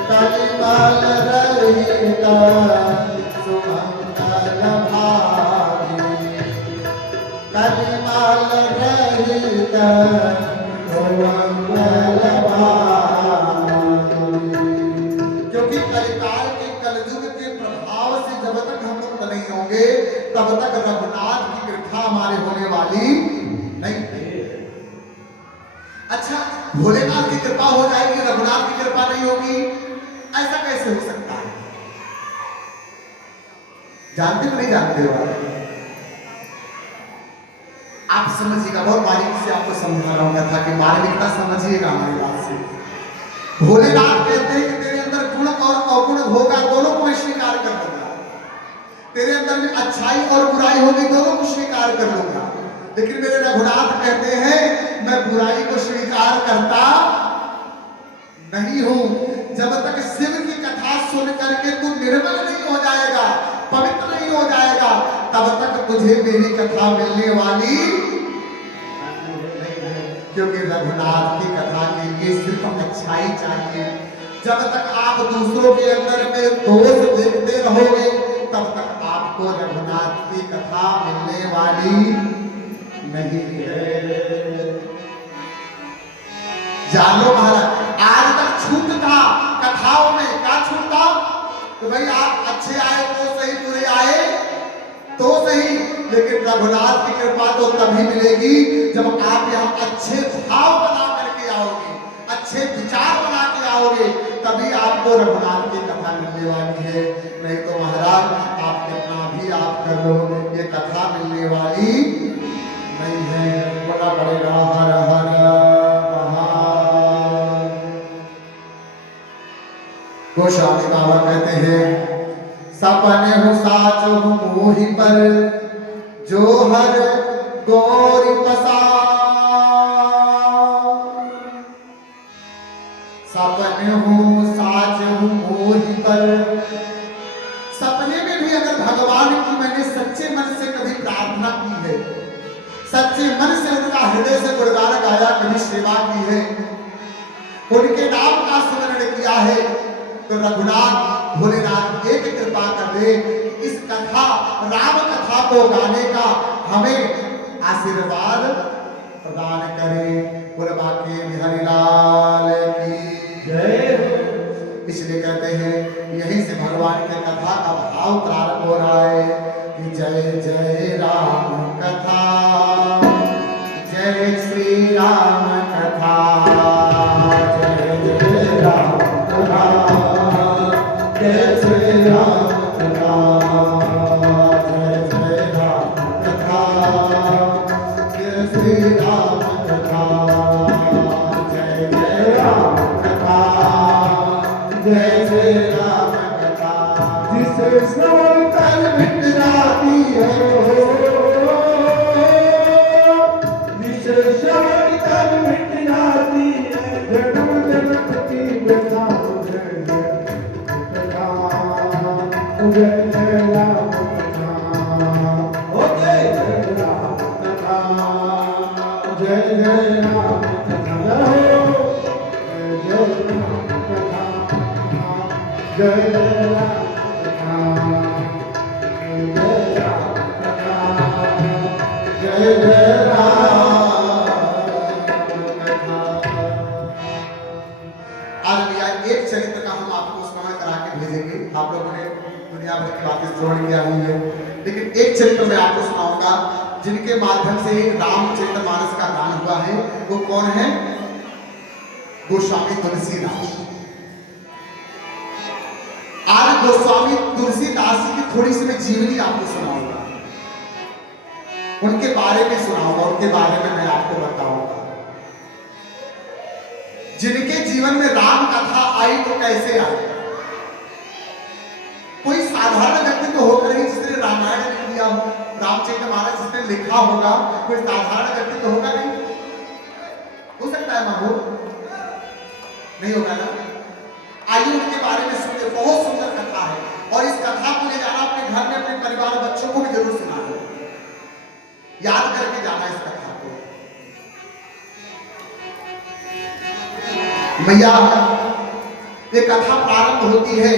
कलिमल रहित सुमंगल भागी, कलिमल रहित सुमंगल भागी। क्योंकि कलिकाल के कलयुग के प्रभाव से जब तक हम मुक्त नहीं होंगे तब तक रघुनाथ की कृपा हमारे होने वाली नहीं। अच्छा, भोलेनाथ की कृपा हो जाएगी, रघुनाथ की कृपा नहीं होगी, ऐसा कैसे हो सकता है? जानते हो नहीं जानते हो? आप समझिएगा, बहुत बारीकी से आपको समझा रहा हूं कथा की मार्मिकता समझिएगा हमारी बात से। भोलेनाथ कहते हैं कि तेरे अंदर गुण और अवगुण होगा, दोनों को मैं स्वीकार कर लूंगा। तेरे अंदर में अच्छाई और बुराई होगी, दोनों को स्वीकार कर लूंगा। लेकिन मेरे रघुनाथ कहते हैं मैं बुराई को स्वीकार करता नहीं हूं। जब तक शिव की कथा सुन करके तू निर्मल नहीं हो जाएगा, पवित्र नहीं हो जाएगा, तब तक तुझे मेरी कथा मिलने वाली, क्योंकि रघुनाथ की कथा के लिए सिर्फ अच्छाई चाहिए। जब तक आप दूसरों के अंदर में दोष देखते रहोगे तब तक आपको रघुनाथ की कथा मिलने वाली नहीं है। जान लो महाराज, आज तक छूट था कथाओं में, क्या छूट था? तो भाई आप अच्छे आए तो सही, बुरे आए तो सही, लेकिन रघुनाथ की कृपा तो तभी मिलेगी जब आप यहाँ अच्छे भाव बना करके आओगे, अच्छे विचार बना के आओगे, तभी आपको रघुनाथ की कथा मिलने वाली है। नहीं तो महाराज आप कितना भी आप कर लो, ये कथा मिलने वाली नहीं है। बोला पड़ेगा हर हर महादेव। गोस्वामी बाबा कहते हैं, सपने हो साच हो मोहि पर, जो हर गौरी पसा। सपने हो साच हो मोहि पर, सपने में भी अगर भगवान की मैंने सच्चे मन से कभी प्रार्थना की है, सच्चे मन से उनका हृदय से गुणगान गाया, कभी सेवा की है, उनके नाम का स्मरण किया है, तो रघुनाथ भोलेनाथ एक कृपा कर दे, इस कथा राम कथा को गाने का हमें आशीर्वाद प्रदान करे। बोल बाकी बिहारी लाल की जय। इसलिए कहते हैं यहीं से भगवान के कथा का भाव प्रारंभ हो रहा है कि जय जय राम कथा, जय श्री राम कथा, जय जय राम कथा, जय श्री राम कथा, जय जय राम कथा, जय श्री राम कथा, जय जय राम कथा, जय श्री राम कथा। जिसे श्रवण कर मिट जाती है, जिसे श्रवण कर मिट जाती है, जन्म जन्म की व्यथा हो जाए। जय जय राम कथा, ओके जय राम कथा, जय जय राम कथा, जय राम कथा, जय जय राम कथा, जय राम कथा, जय जय राम कथा। आज भैया एक चरित्र का हम आपको स्मरण करा के भेजेंगे। आप लोगों ने दुनिया भर की बातें श्रवण किया हुई है, लेकिन एक चरित्र मैं आपको सुनाऊंगा जिनके माध्यम से रामचरितमानस का गान हुआ है। वो कौन है? गोस्वामी तुलसीदास। आज गोस्वामी तुलसीदास जी की थोड़ी सी मैं जीवनी आपको सुनाऊंगा, उनके बारे में सुनाऊंगा, उनके बारे में मैं आपको बताऊंगा। जिनके जीवन में राम कथा आई तो कैसे आई? कोई साधारण व्यक्ति तो होकर ही जिसने रामायण लिख दिया हो, रामचरितमानस जिसने लिखा होगा, कोई साधारण व्यक्ति तो होगा नहीं। हो सकता है मामू? नहीं होगा ना? आइए उनके बारे में सुनिए, बहुत सुंदर कथा है, और इस कथा को ले जाना अपने घर में अपने परिवार बच्चों को भी जरूर सुनाना, याद करके जाना इस कथा को। मैया ये कथा प्रारंभ होती है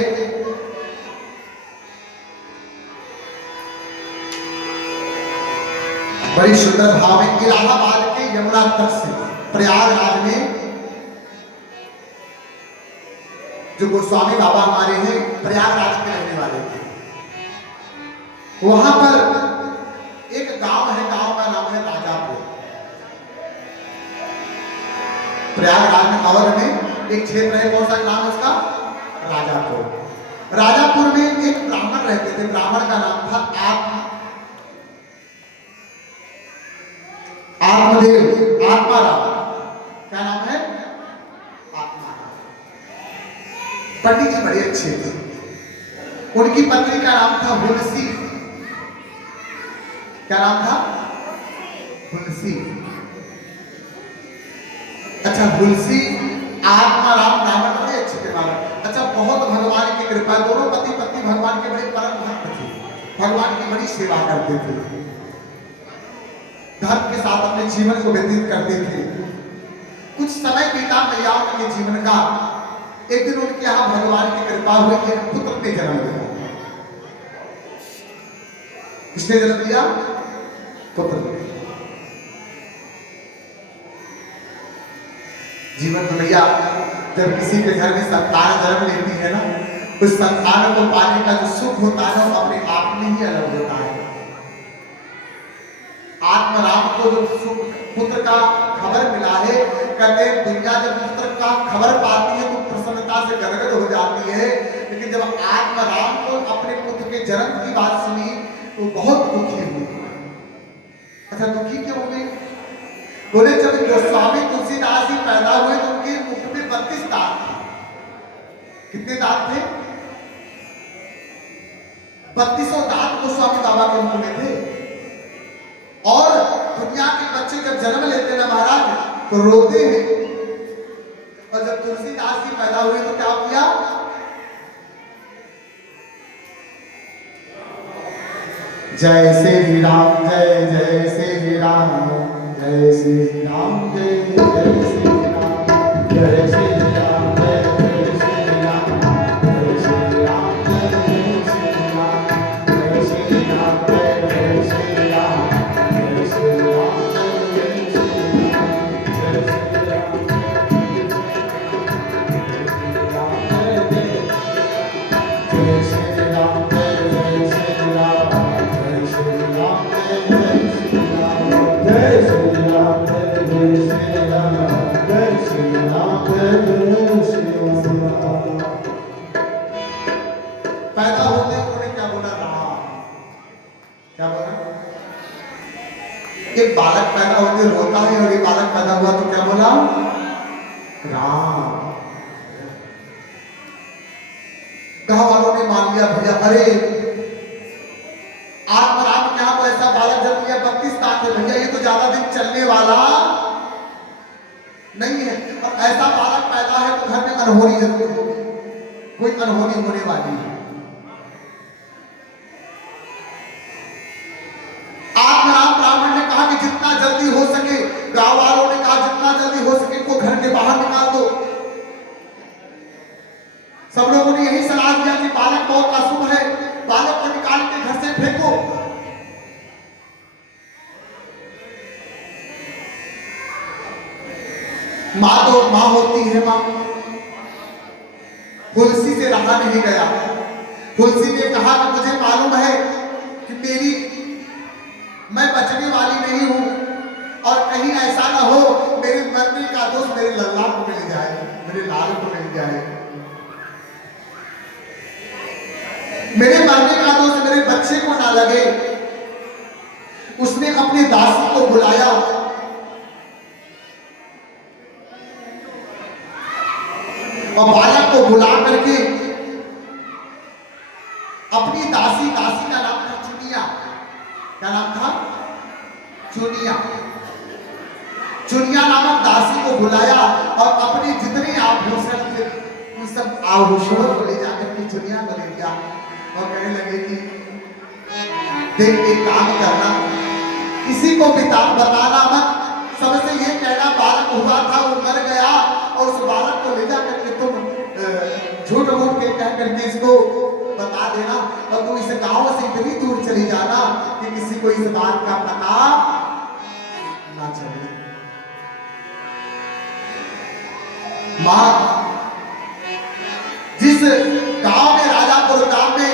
बड़ी सुंदर भाव में, इलाहाबाद के यमुना तट से प्रयागराज में जो गोस्वामी बाबा हमारे हैं प्रयागराज के रहने वाले थे। वहां पर एक गांव है, गांव का नाम है राजापुर। प्रयागराज में अवध में एक क्षेत्र है, कौन सा नाम है उसका? राजापुर। राजापुर में एक ब्राह्मण रहते थे, ब्राह्मण का नाम था आत्मदेव, आत्माराम। क्या नाम है? आत्माराम। पंडित जी बड़े अच्छे थे। उनकी पत्नी का नाम था हुलसी। क्या नाम था? हुलसी। अच्छा, हुलसी आत्माराम ब्राह्मण बड़े अच्छे थे महाराज। अच्छा, बहुत भगवान की कृपा, दोनों पति पत्नी भगवान के बड़े परम भक्त थे। भगवान की बड़ी सेवा करते थे, धर्म के साथ अपने जीवन को व्यतीत करते थे। कुछ समय बीता मैयाओं के जीवन का। एक दिन उनके यहाँ भगवान की कृपा हुई, एक पुत्र ने जन्म लिया। किसने जन्म लिया? पुत्र ने। जीवन में भैया जब किसी के घर में संतान जन्म लेती है ना, उस संतान को पाने का जो सुख होता है वो अपने आप में ही अलग होता है। आत्मराम को जो सुख पुत्र का खबर मिला है, कहते हैं दुनिया जब पुत्र का खबर पाती है तो प्रसन्नता से गदगद हो जाती है, लेकिन जब आत्मराम को अपने पुत्र के जन्म की बात सुनी तो बहुत दुखी हुई। अच्छा, दुखी क्यों हुए? बोले जब गोस्वामी तुलसीदास जी पैदा हुए तो उनके मुख में 32 दांत थे। कितने दांत थे? 32 दांत गोस्वामी बाबा के मुख में थे। और दुनिया के बच्चे जब जन्म लेते ना महाराज तो रोते हैं, और जब तुलसीदास जी पैदा हुए तो क्या किया? जय श्री राम, जय जय श्री राम, जय श्री राम, जय जय श्री राम, जय श्री राम, जय जय श्री राम, जय श्री राम, जय जय श्री राम, जय श्री राम, जय जय श्री राम, जय श्री राम, जय जय श्री राम, जय श्री राम, जय श्री राम, जय जय श्री राम, जय श्री राम, जय जय श्री राम, जय श्री राम, जय जय श्री राम, जय श्री राम, जय जय श्री राम। पैदा होते उन्होंने क्या बोला? राम। क्या बोला? एक बालक पैदा होते रोता है, और एक बालक पैदा हुआ तो क्या बोला? राम। गांव वालों ने मान लिया भैया, अरे आत्मराम के यहाँ तो ऐसा बालक जन्म लिया, 32 दांत है भैया, ये तो ज्यादा दिन चलने वाला नहीं है। और ऐसा बालक पैदा है तो घर में अनहोनी जरूर होगी, कोई अनहोनी होने वाली है। आत्मराम ब्राह्मण ने कहा कि जितना जल्दी हो सके, गांव वालों ने कहा जितना जल्दी हो सके को घर के बाहर निकाल दो। सब लोगों ने यही सलाह दिया कि बालक बहुत अशुभ है, बालक को निकाल के घर से फेंको। माँ तो माँ होती है माँ। तुलसी से रहा नहीं गया। तुलसी ने कहा कि मुझे मालूम है कि मैं बचने वाली नहीं हूं, और कहीं ऐसा ना हो मेरे मरने का दोष मेरे लल्ला को मिल जाए, मेरे लाल को मिल जाए, मेरे मरने का दोष मेरे बच्चे को ना लगे। उसने अपनी दासी को बुलाया और बालक को बुला करके अपनी दासी का नाम था चुनिया। क्या नाम था? चुनिया। चुनिया नामक दासी को बुलाया और अपने जितने आभूषण थे उन सब आभूषणों को ले जाकर के चुनिया को दे दिया और कहने लगे कि देख एक काम करना, किसी को बताना मत, सबसे ये कहना बालक हुआ था वो मर गया, और उस बालक को ले जाकर के तुम झूठ मूठ के कह करके इसको बता देना, और तुम इस गांव से इतनी दूर चली जाना कि किसी को इस बात का पता ना चले। मां, जिस गांव में राजापुर गांव में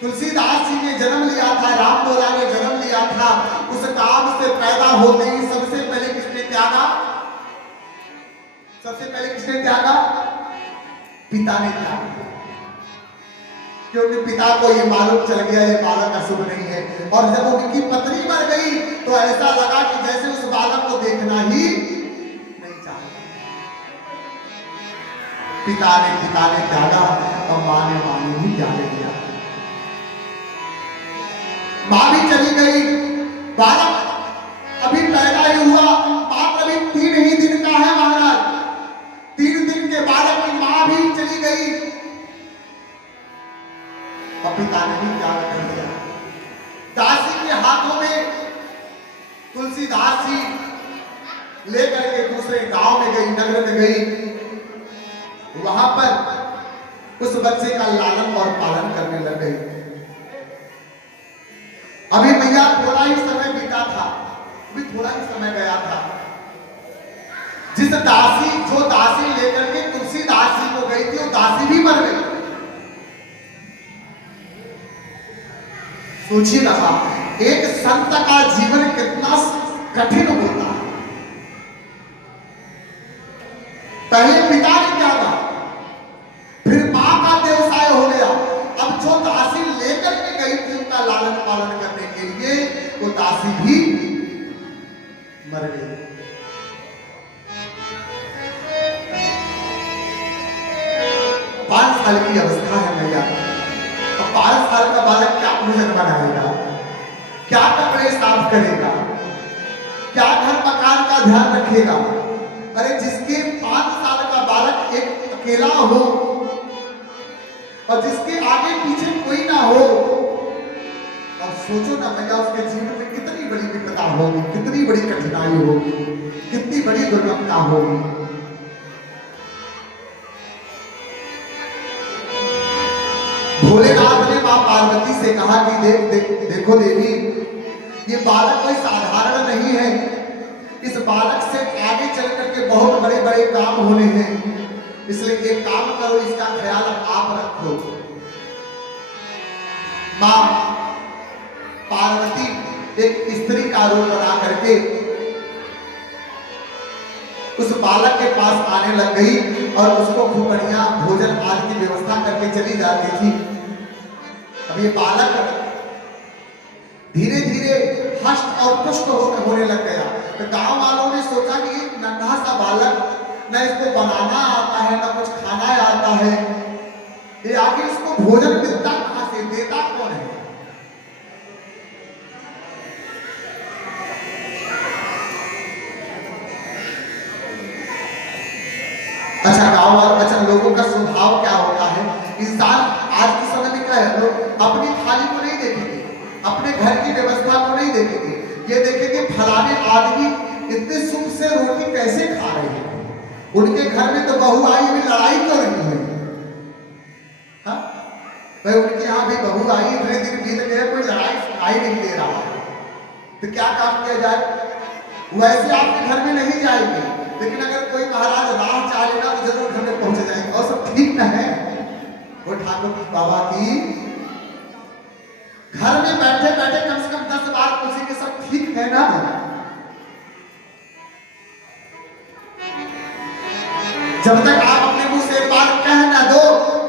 तुलसीदास जी ने जन्म लिया था, राम बोला ने जन्म लिया था, उस गांव से पैदा होते ही सबसे पहले किसने त्यागा? सबसे पहले किसने त्यागा? पिता ने त्यागा। क्योंकि पिता को ये मालूम चल गया ये बालक अशुभ नहीं है, और जब उनकी पत्नी मर गई तो ऐसा लगा कि जैसे उस बालक को देखना ही नहीं चाहता। पिता ने त्यागा और मां ने भी त्याग दिया। मां भी चली गई, बालक अभी पैदा ही हुआ, मात्र अभी 3 ही दिन का है महाराज। 3 दिन के बालक की मां भी चली गई और पिता ने भी त्याग तुलसीदासी लेकर के दूसरे गांव में गई, नगर में गई। वहां पर उस बच्चे का लालन और पालन करने लग गई। अभी मैया थोड़ा ही समय बीता था, अभी थोड़ा ही समय गया था। जो दासी लेकर के तुलसीदासी को गई थी, वो दासी भी मर गई। सोचिए ना, एक संत का जीवन कितना कठिन होता है। पहले पिता ने क्या कहा, फिर मां का व्यवसाय हो गया। अब जो दासी लेकर के गई थी उनका लालन पालन करने के लिए, वो दासी भी मर गई। 5 साल की अवस्था है मैया, और 12 साल का बालक क्या भोजन बनाएगा, क्या कपड़े साफ करेगा, क्या घर मकान का ध्यान रखेगा। अरे जिसके 5 साल का बालक एक अकेला हो और जिसके आगे पीछे कोई ना हो, और सोचो ना भैया उसके जीवन में कितनी बड़ी विपदा होगी, कितनी बड़ी कठिनाई होगी, कितनी बड़ी दुर्घटना होगी। भोलेनाथ ने मां पार्वती से कहा कि देखो देवी, ये बालक कोई साधारण नहीं है। इस बालक से आगे चल करके बहुत बड़े बड़े काम होने हैं, इसलिए एक काम करो, इसका ख्याल आप रखो। मां पार्वती एक स्त्री का रूप बना करके उस बालक के पास आने लग गई और उसको खूब बढ़िया भोजन आदि की व्यवस्था करके चली जाती थी। अब ये बालक धीरे धीरे हष्ट और पुष्ट होने लग गया। तो गांव वालों ने सोचा कि नन्हा सा बालक, न इसको बनाना आता है, न कुछ खाना आता है, ये आखिर इसको भोजन मिलता कहां से, देता कौन है। अच्छा गांव वालों, अच्छा लोगों का स्वभाव क्या होता है, इंसान आज के समय में क्या है, लोग अपनी थाली को नहीं देखेंगे, अपने घर की व्यवस्था को नहीं देखेंगे, ये देखेंगे फलाने आदमी इतने सुख से रोटी कैसे खा रहे हैं, उनके घर में तो बहू आई भी लड़ाई क्यों नहीं हुई। हाँ भाई, उनके यहाँ भी बहू आई, इतने दिन बीत गए, कोई लड़ाई सुनाई नहीं दे रहा है, तो क्या काम किया जाए। वैसे आपके घर में नहीं जाएंगे, लेकिन अगर कोई महाराज राह चालेगा तो जरूर घर में पहुंच जाएंगे, और सब ठीक न है। वो ठाकुर बाबा की घर में बैठे बैठे कम से कम 10 बार पूछेंगे सब ठीक है ना। जब तक आप अपने मुंह से एक बार कह ना दो,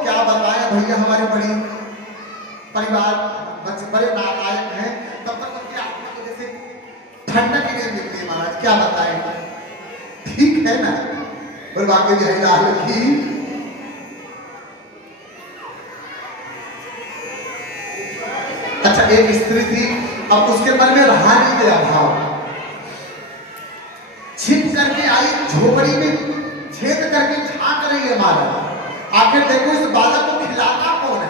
क्या बताएं भैया, हमारे बड़ी परिवार बच्चे बड़े नालायक हैं, तब तक उनकी आत्मा को जैसे ठंडक ही नहीं मिलती महाराज, क्या बताएं, ठीक है ना। और बाकी जय लाल की। अच्छा एक स्त्री थी, अब उसके मन में रहा नहीं गया भाव, छिप करके आई झोपड़ी में, छेद करके झांक रही है महाराज, आखिर देखो इस बालक को खिलाता कौन है।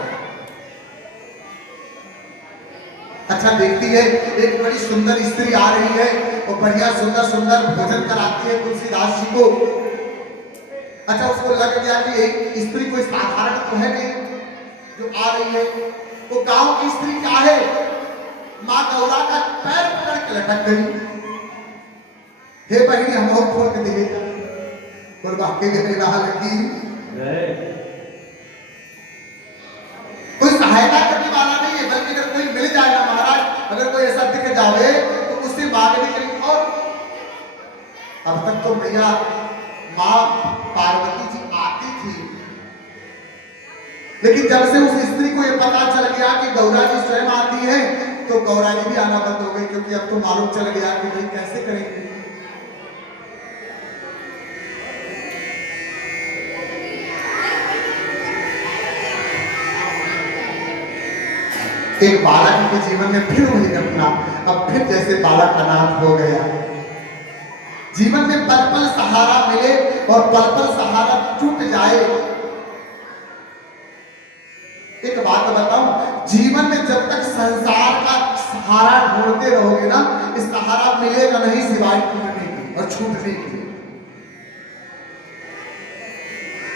अच्छा देखती है एक बड़ी सुंदर स्त्री आ रही है और बढ़िया सुंदर सुंदर भोजन कराती है तुलसीदास जी को। अच्छा उसको लग गया कि एक स्त्री कोई साधारण तो है नहीं जो आ रही है, वो गांव की स्त्री क्या है, मां गौरा का पैर पकड़ के लटक गई। हे बहनी हम और खोल के देगा, और बाकी गहरे रहा लगी, कोई सहायता करने वाला नहीं है, बल्कि अगर कोई मिल जाएगा महाराज, अगर कोई ऐसा दिख जावे तो उससे मांगने के लिए। और अब तक तो भैया मां पार्वती जी आती थी, लेकिन जब से उस स्त्री को ये पता चल गया कि गौरा जी स्वयं आती है, तो गौरा जी भी आना बंद हो गई, क्योंकि अब तो मालूम चल गया कि भाई कैसे करेंगे। एक बालक के जीवन में फिर वही घटना, अब फिर जैसे बालक अनाथ हो गया। जीवन में पल पल सहारा मिले और पल पल सहारा टूट जाए। एक बात बताऊं, जीवन में जब तक संसार का सहारा ढूंढते रहोगे ना, इस सहारा मिलेगा नहीं सिवाय टूटने की और छूटने की।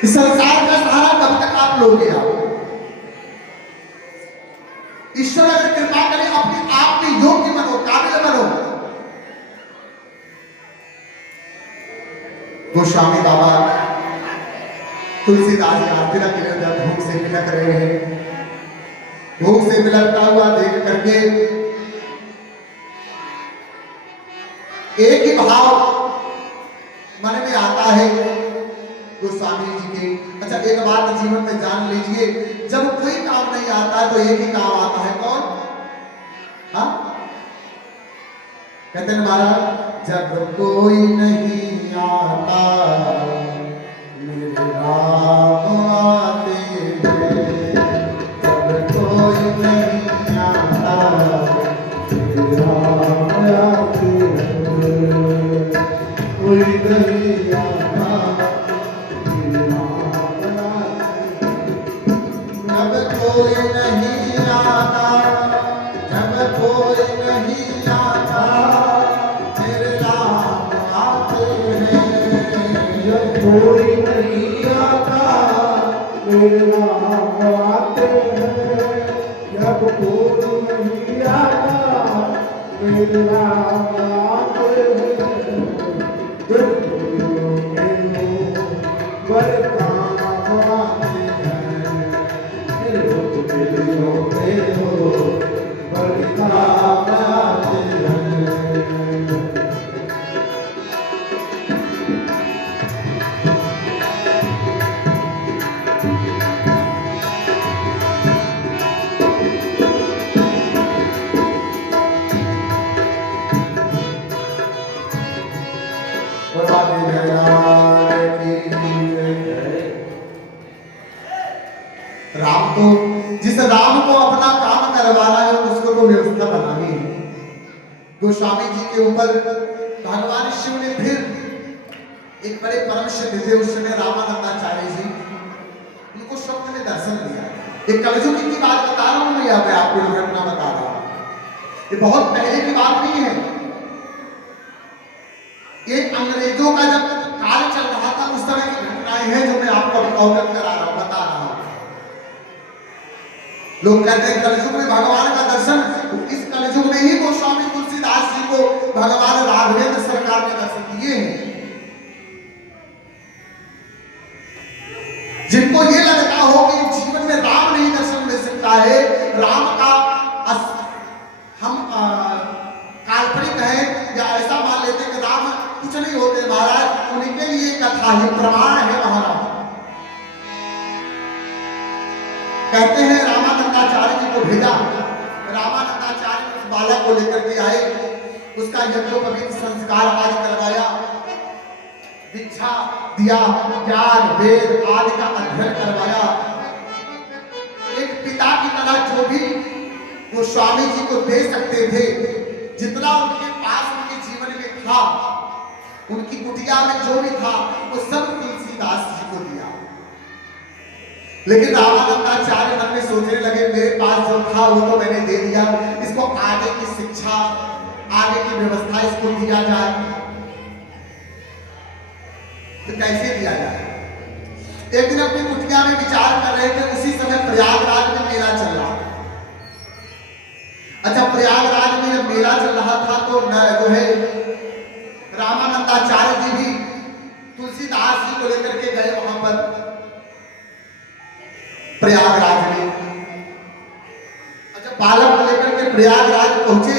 इस संसार का सहारा कब तक आप लोगे? आप ईश्वर अगर कृपा करे अपने आप में योग्य बनो, काबिल बनो। गोस्वामी बाबा तुलसीदास जी आरती के लिए जब भूख से बिलक रहे हैं, भूख से बिलकता हुआ देख करके एक ही भाव मन में आता है गोस्वामी जी के। अच्छा, एक बात जीवन में जान लीजिए, जब कोई काम नहीं आता तो एक ही काम आता है, कौन? हाँ, कहते हैं महाराज, जब कोई नहीं आता मेरे राम आते हैं, जब कोई नहीं आता मेरे राम आते हैं, कोई नहीं आता मेरे राम आते हैं। जब कोई नहीं आता, जब कोई नहीं आता मेरे राम आते हैं, जब कोई नहीं आता मेरे राम आते हैं, जब कोई नहीं आता मेरे राम आते हैं, दुखियों में बड़े काम आते हैं, दुखियों में बड़े काम आते हैं। राम को, जिस राम को अपना काम करवाना है उसको तो व्यवस्था बनानी है। गोस्वामी जी के ऊपर भगवान शिव ने फिर एक बड़े परम सिद्ध थे उस समय रामानंदाचार्य जी, उनको स्वप्न में दर्शन दिया। एक कलयुग की बात बता रहा हूं या मैं आपको घटना बता रहा हूं, ये बहुत पहले की बात नहीं है। ये अंग्रेजों का जब काल चल रहा था उस समय की घटनाएं हैं जो मैं आपको अवगत करा रहा हूं, बता रहा हूं। लोग कहते हैं कलयुग में भगवान का दर्शन, इस कलयुग में ही गोस्वामी तुलसीदास जी को भगवान राघवेंद्र सरकार ने दर्शन दिए हैं। जिनको ये लगता हो कि जीवन में राम नहीं दर्शन मिल सकता है, राम का हम काल्पनिक है या ऐसा मान लेते कि राम कुछ नहीं होते महाराज, उनके लिए कथा ही प्रमाण है महाराज। कहते हैं रामानंदाचार्य जी को भेजा, रामानंदाचार्य उस बालक को लेकर के आए, उसका यज्ञोपवीत संस्कार आदि करवाया, दीक्षा दिया, ज्ञान वेद आदि का अध्ययन करवाया। एक पिता की तरह जो भी वो स्वामी जी को दे सकते थे, जितना उनके पास उनके जीवन में था, उनकी कुटिया में जो भी था वो सब तुलसीदास जी को दिया। लेकिन रामानंदाचार्य मन में सोचने लगे मेरे पास जो था वो तो मैंने दे दिया, इसको आगे की शिक्षा, आगे की व्यवस्था इसको दिया जाए तो कैसे दिया जाए। एक दिन अपनी कुटिया में विचार कर रहे थे, उसी समय प्रयागराज में मेला चल रहा था। अच्छा, प्रयागराज में जब मेला चल रहा था तो जो है रामानंदाचार्य जी भी तुलसीदास जी को लेकर के गए वहां पर प्रयागराज में। अच्छा, बालक को लेकर के प्रयागराज पहुंचे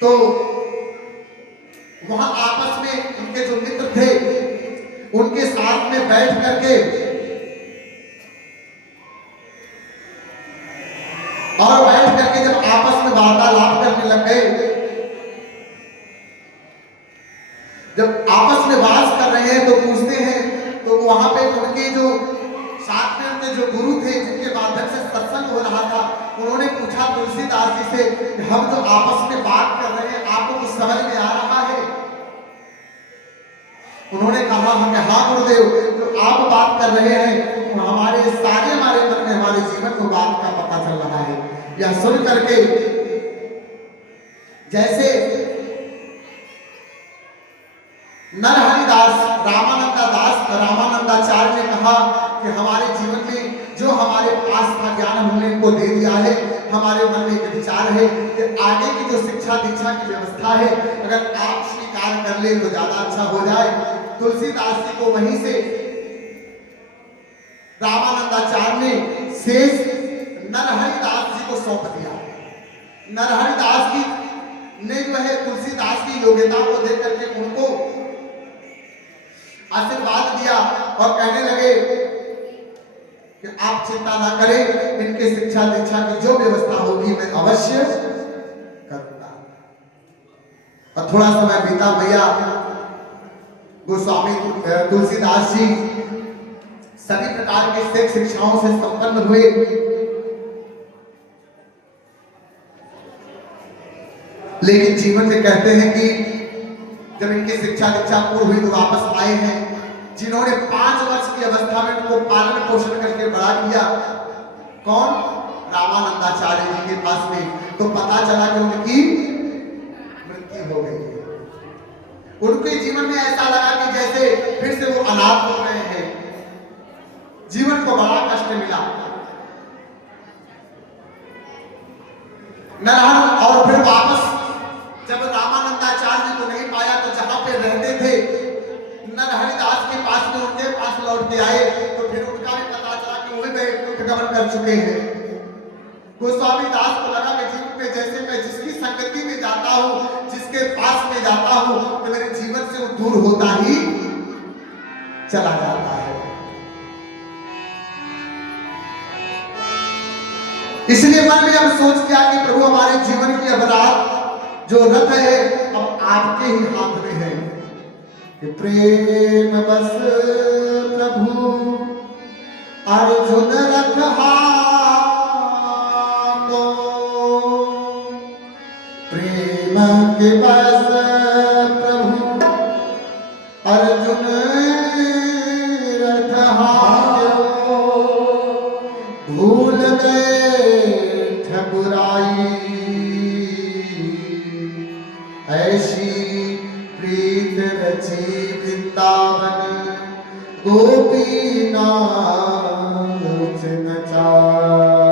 तो वहां आपस में उनके जो मित्र थे उनके साथ में बैठ करके और बैठ करके जब आपस में वार्तालाप करने लग गए, जब आपस में वास कर रहे हैं तो पूछते हैं, तो वहां पे उनके जो साथ में उनके जो गुरु थे जिनके माध्यम से सत्संग हो रहा था, उन्होंने पूछा तुलसीदास जी से, हम जो आपस में बात कर रहे हैं आपको कुछ समझ में आ रहा है? उन्होंने कहा हमें, हाँ गुरुदेव, जो आप बात कर रहे हैं हमारे हमारे मन में, हमारे जीवन को बात का पता चल रहा है। यह सुन करके जैसे नरहरिदास रामानंदाचार्य ने कहा कि हमारे जीवन में जो हमारे पास का ज्ञान हमने इनको दे दिया है, हमारे मन में एक विचार है कि आगे की जो शिक्षा दीक्षा की व्यवस्था है अगर आप स्वीकार कर ले तो ज्यादा अच्छा हो जाए। तुलसीदास जी को वहीं से रामानंदाचार्य ने शेष नरहरिदास जी को सौंप दिया। नरहरिदास जी ने जो है तुलसीदास की योग्यता को देख करके उनको आशीर्वाद दिया और कहने लगे कि आप चिंता ना करें, इनके शिक्षा दीक्षा की जो व्यवस्था होगी मैं अवश्य करूंगा। और थोड़ा समय बीता, भैया गोस्वामी तुलसीदास जी सभी प्रकार के शिक्षाओं से संपन्न हुए। लेकिन जीवन में कहते हैं कि जब इनकी शिक्षा दीक्षा पूर्ण हुई तो वापस आए हैं। जिन्होंने 5 वर्ष की अवस्था में उनको पालन पोषण करके बड़ा किया, कौन? रामानंदाचार्य जी के पास में। तो पता चला कि उनकी मृत्यु हो गई। उनके जीवन में ऐसा लगा कि जैसे फिर से वो अनाथ हो गए हैं, जीवन को बड़ा कष्ट मिला। नरहर और फिर वापस जब रामानंदाचार्य को नहीं पाया तो जहां पे रहते थे नरहरिदास के पास में उनके पास लौट के आए तो फिर उनका भी पता चला कि वो भी गमन कर चुके हैं। गोस्वामी दास को लगा कि जीवन में जैसे मैं जिसकी संगति में जाता हूं, जिसके पास में जाता हूं तो मेरे जीवन से वो दूर होता ही चला जाता है। इसलिए मन में अब सोच किया कि प्रभु हमारे जीवन की अपराध जो रथ है अब आपके ही हाथ में है कि प्रेम बस प्रभु अर्जुन रथ हाको, प्रेम के बस प्रभु अर्जुन रथ हाको, भूल गए ठकुराई ऐसी प्रीत रची वृंदावन गोपी नाच नचाई।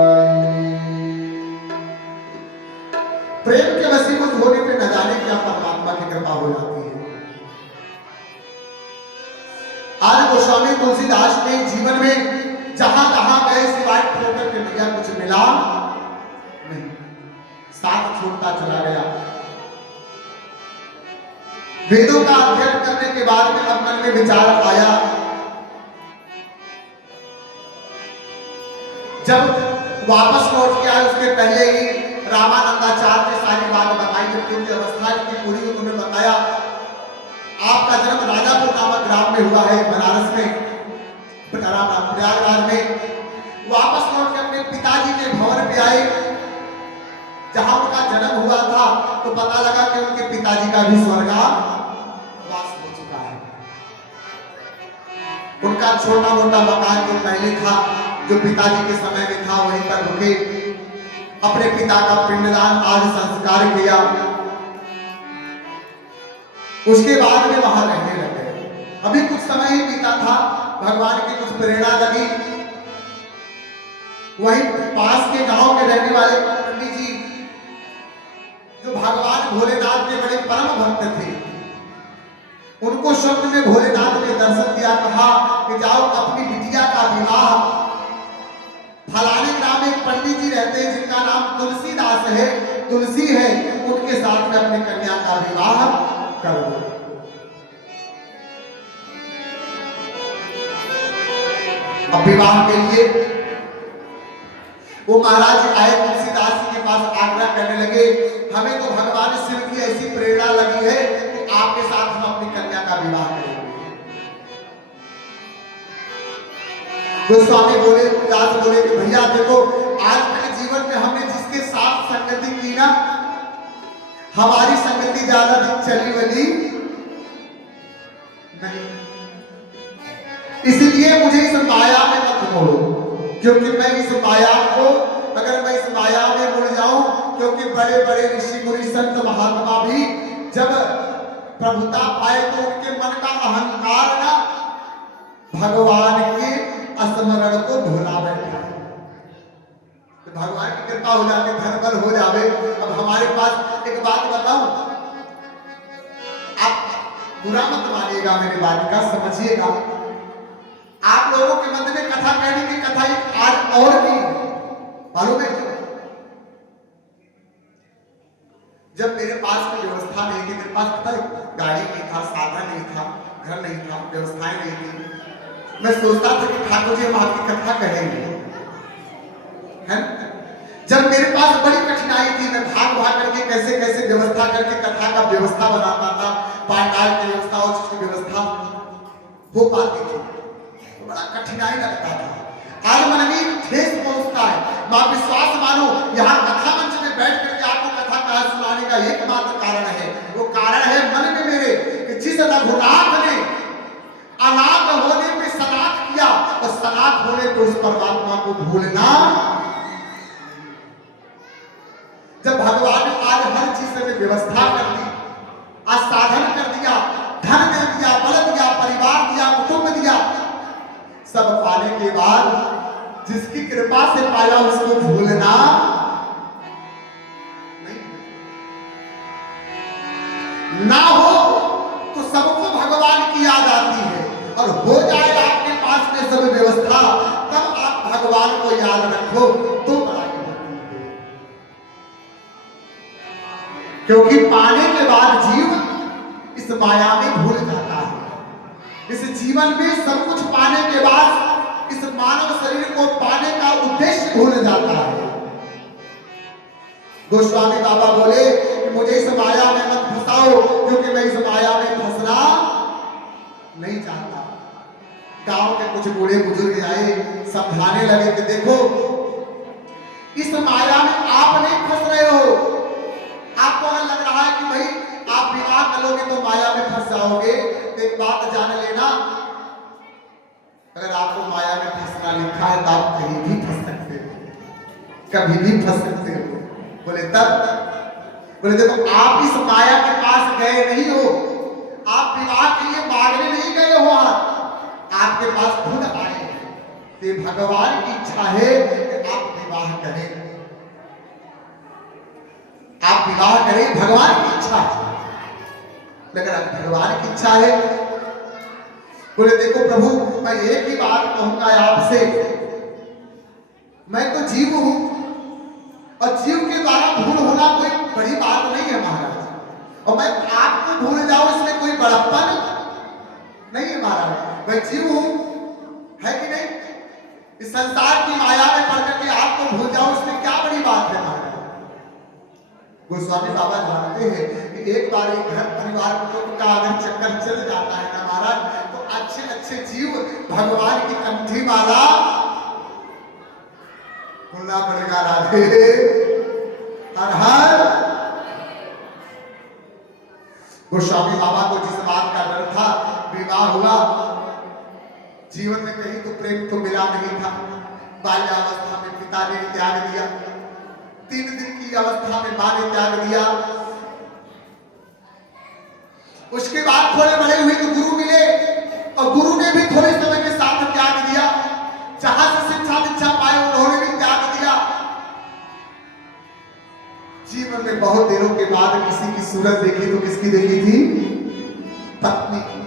प्रेम के वसीभूत होने पे न जाने क्या परमात्मा की कृपा हो जाती है। आज गोस्वामी तुलसीदास ने जीवन में जहां कहां गए सिवाय ठोकर के भैया कुछ मिला नहीं, साथ छोड़ता चला गया। वेदों का अध्ययन करने के बाद में अब मन में विचार आया, जब वापस लौट के आए उसके पहले ही रामानंदाचार्य ने सारी बात बताई। जब उनकी अवस्था की पूरी उन्होंने बताया, आपका जन्म राजापुर नामक ग्राम में हुआ है, बनारस में, प्रयागराज में। वापस लौट के अपने पिताजी के भवन पे आए जहां उनका जन्म हुआ था, तो पता लगा कि उनके पिताजी का भी स्वर्गवास हो चुका है। उनका छोटा मोटा मकान जो पहले था, जो पिताजी के समय में था, वहीं पर रुके, अपने पिता का पिंडदान आज संस्कार किया। उसके बाद में वहां रहने लगे। अभी कुछ समय ही बीता था, भगवान की कुछ प्रेरणा लगी। वहीं पास के गांव के रहने वाले पंडित जी जो भगवान भोलेनाथ के बड़े परम भक्त थे, उनको स्वप्न में भोलेनाथ ने दर्शन दिया, कहा कि जाओ अपनी बिटिया का विवाह फलाने ग्राम में एक पंडित जी रहते हैं जिनका नाम तुलसीदास है, तुलसी है, उनके साथ में अपनी कन्या का विवाह कर दो। अब विवाह के लिए वो महाराज आए, तुलसीदास जी के पास आग्रह करने लगे, हमें तो भगवान शिव की ऐसी प्रेरणा लगी है कि आपके साथ हम अपनी कन्या का विवाह करेंगे। तो स्वामी बोले, दास बोले कि भैया देखो, आज के जीवन में हमने जिसके साथ संगति की ना, हमारी संगति ज्यादा दिन चली वली नहीं, इसलिए मुझे इस माया में मत मोड़ो, क्योंकि मैं इस माया को, अगर मैं इस माया में मुड़ जाऊं तो क्योंकि बड़े बड़े ऋषि मुनि संत महात्मा भी जब प्रभुता पाए तो उनके मन का अहंकार ना भगवान के स्मरण को भुला बैठा। तो भगवान की कृपा हो जाती, धन हो जावे। अब हमारे पास एक बात बताऊं, आप बुरा मत मानिएगा मेरी बात का, समझिएगा। आप लोगों के मन में कथा कहने की कथा एक आज और भी मालूम है क्यों? जब मेरे पास कोई व्यवस्था नहीं थी, मेरे पास पता है गाड़ी नहीं था, साधन नहीं था, घर नहीं था, व्यवस्थाएं नहीं थी, मैं सोचता था कि ठाकुर जी हम आपकी कथा कहेंगे, है? जब मेरे पास बड़ी कठिनाई थी, मैं भाग भाग करके कैसे कैसे व्यवस्था करके कथा का व्यवस्था बनाता था, पांडाल की व्यवस्था और उसकी व्यवस्था हो पाती थी, तो बड़ा कठिनाई लगता था। आज मन में ठेस पहुंचता है। आप विश्वास मानो, यहाँ कथा मंच में बैठ करके आपको कथा कहा सुनाने का एकमात्र कारण है, वो कारण है मन में मेरे कि जिस रघुनाथ ने अनाथ होने पे सनाथ किया और सनाथ होने पे उस परमात्मा को भूलना। जब भगवान ने आज हर चीज में व्यवस्था कर दी, आज साधन कर दिया, धन दे दिया, बल दिया, परिवार दिया, कुटुंब दिया, सब पाने के बाद जिसकी कृपा से पाया उसको भूलना नहीं। ना हो तो सबको भगवान की याद आती है, और हो जाए आपके पास में सब व्यवस्था, तब आप भगवान को याद रखो तो बड़ा होती है। क्योंकि पाने के बाद जीव इस माया में भूल जाता है। इस जीवन में सब कुछ पाने के बाद इस मानव शरीर को पाने का उद्देश्य भूल जाता है। गोस्वामी बाबा बोले कि मुझे इस माया में मत फंसाओ, क्योंकि मैं इस माया में फंसना नहीं चाहता। गांव के कुछ बूढ़े बुजुर्ग आए, समझाने लगे कि देखो इस माया में आप नहीं फंस रहे हो। आपको अगर लग रहा है कि भाई आप विवाह करोगे तो माया में फंस जाओगे, तो एक बात जान लेना, अगर आपको माया में फंसना लिखा है तो आप कहीं भी फंस सकते हो, कभी भी फंस सकते हो। बोले तब? बोले देखो आप इस माया के पास गए नहीं हो, आप विवाह के लिए मांगने नहीं गए हो, आपके पास खुद आए। तो भगवान की इच्छा है कि आप विवाह करें, आप विवाह करें, भगवान की इच्छा है। लेकिन भगवान की इच्छा है, बोले देखो प्रभु मैं एक ही बात कहूंगा आपसे, मैं तो जीव हूं और जीव के द्वारा भूल होना कोई बड़ी बात नहीं है महाराज, और मैं आपको भूल जाऊं इसमें कोई बड़प्पन नहीं है महाराज। मैं जीव हूं, है कि नहीं? इस संसार की माया में पड़ करके आपको भूल जाऊं इसमें क्या बड़ी बात है महाराज। गोस्वामी बाबा जानते हैं कि एक बार एक घर परिवार कुटुंब का अगर चक्कर चल जाता है ना महाराज, तो अच्छे अच्छे जीव भगवान की कंठी माला बोलना पड़ेगा, राधे हर हर। गोस्वामी बाबा को जिस बात का डर था, विवाह हुआ, जीवन में कहीं तो प्रेम तो मिला नहीं था। बाल्यावस्था में पिता ने त्याग दिया, 3 दिन की अवस्था में मां ने त्याग दिया। उसके बाद थोड़े बड़े हुए तो गुरु मिले, और गुरु ने भी थोड़े समय के साथ त्याग दिया। जहां से शिक्षा दीक्षा पाए उन्होंने भी त्याग दिया। जीवन में बहुत दिनों के बाद किसी की सूरत देखी तो किसकी देखी थी? पत्नी की।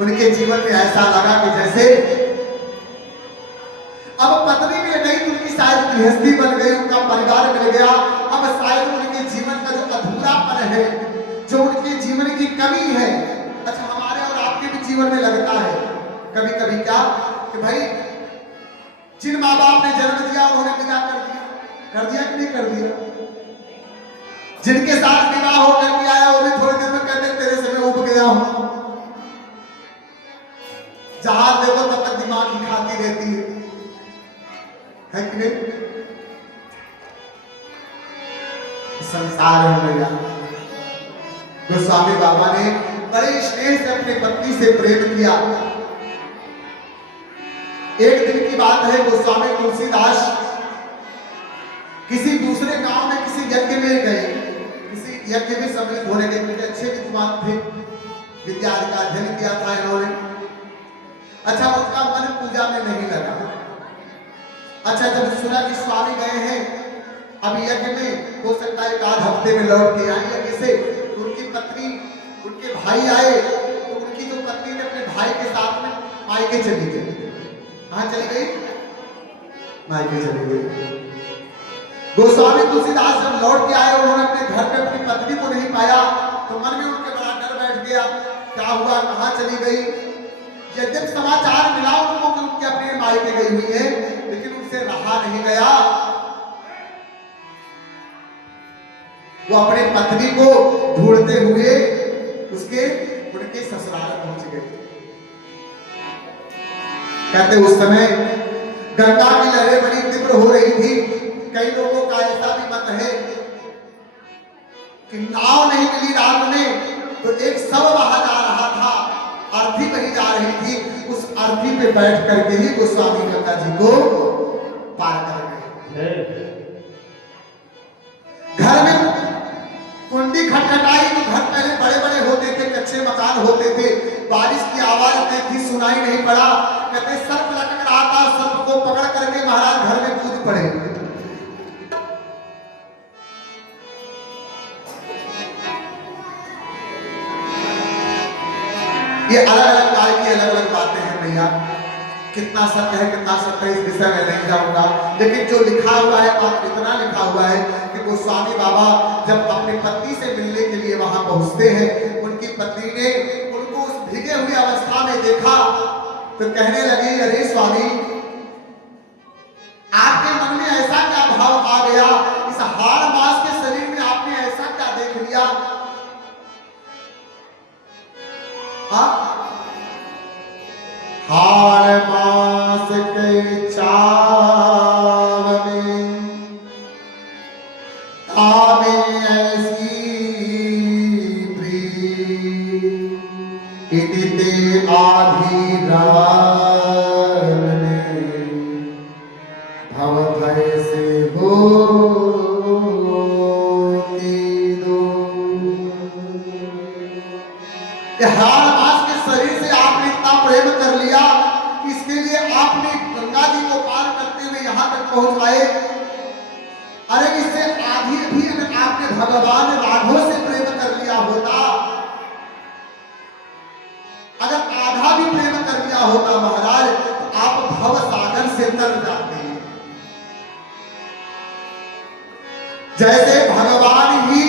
उनके जीवन में ऐसा लगा कि जैसे अब पत्नी मिल गई तो उनकी शायद गृहस्थी बन गई, उनका परिवार मिल गया। अब शायद उनके जीवन का जो अधूरापन है, जो उनके जीवन की कमी है, अच्छा हमारे और आपके भी जीवन में लगता है कभी कभी क्या कि भाई जिन माँ बाप ने जन्म दिया उन्होंने विदा कर दिया कि नहीं कर दिया? जिनके साथ विवाह होकर के आया वो भी थोड़े दिन में कहते तेरे से मैं उब गया हूं। जहां देखो तब तक दिमाग ही खाती रहती है कि नहीं? संसार है भैया। गोस्वामी बाबा ने बड़े स्नेह से अपनी पत्नी से प्रेम किया। एक दिन की बात है, गोस्वामी तुलसीदास दूसरे गांव में किसी यज्ञ में गए, किसी यज्ञ में सम्मिलित होने के लिए। अच्छे विद्वान थे, विद्या का अध्ययन किया था इन्होंने। अच्छा, उनका मन पूजा में नहीं लगा। अच्छा, जब सुना कि स्वामी गए हैं अब यज्ञ में, हो सकता है एक आध हफ्ते में लौट के आए यज्ञ से, तो उनकी पत्नी, उनके भाई आए, तो उनकी जो पत्नी ने अपने भाई के साथ में मायके चली गई। कहाँ चली गई? मायके चली गई। गोस्वामी तुलसीदास जब लौट के आए, उन्होंने अपने घर पे अपनी पत्नी को नहीं पाया, तो मन में उनके बड़ा डर बैठ गया, क्या हुआ, कहाँ चली गई। यद्यप समाचार मिला उनको कि उनके अपने मायके गई हुई है, लेकिन उनसे रहा नहीं गया। वो अपने पत्नी को ढूंढते हुए उनके ससुराल पहुंच गए। कहते उस समय गंगा की लहरें बड़ी तीव्र हो रही थी। कई लोगों का ऐसा भी मत है कि नाव नहीं मिली रात में, तो एक शव वहां जा रहा था, अर्थी बही जा रही थी, उस अर्थी पे बैठ करके ही गोस्वामी गंगा जी को पार कर गए। घर में कुंडी खटखटाई तो घर पहले बड़े बड़े होते थे, कच्चे मकान होते थे, बारिश की आवाज थी, सुनाई नहीं पड़ा। कहते सर्प लटक रहा था, सर्प को पकड़ करके महाराज घर में कूद पड़े। ये अलग अलग काल की अलग अलग बातें हैं भैया, कितना सत्य है कितना सत्य है इस विषय में नहीं जाऊंगा, लेकिन जो लिखा हुआ है बात इतना लिखा हुआ है कि गोस्वामी बाबा जब अपनी पत्नी से मिलने के लिए वहां पहुंचते हैं, उनकी पत्नी ने उनको उस भीगे हुई अवस्था में देखा तो कहने लगी, अरे स्वामी, आपके मन में ऐसा क्या भाव आ गया, इस हाड़ मास के शरीर में आपने ऐसा क्या देख लिया। हाड़ मास के चाव में तामे ऐसी इति ते आधी रात में भव भय से हो हाड़ मास के शरीर से आपने इतना प्रेम कर लिया कि इसके लिए आपने गंगा जी को पार करते हुए यहाँ तक पहुंच आए। अरे इससे आधी भी अगर आपने भगवान राघव से प्रेम कर लिया होता, अगर आधा भी प्रेम कर लिया होता महाराज, तो आप भव सागर से तर जाते। जैसे भगवान ही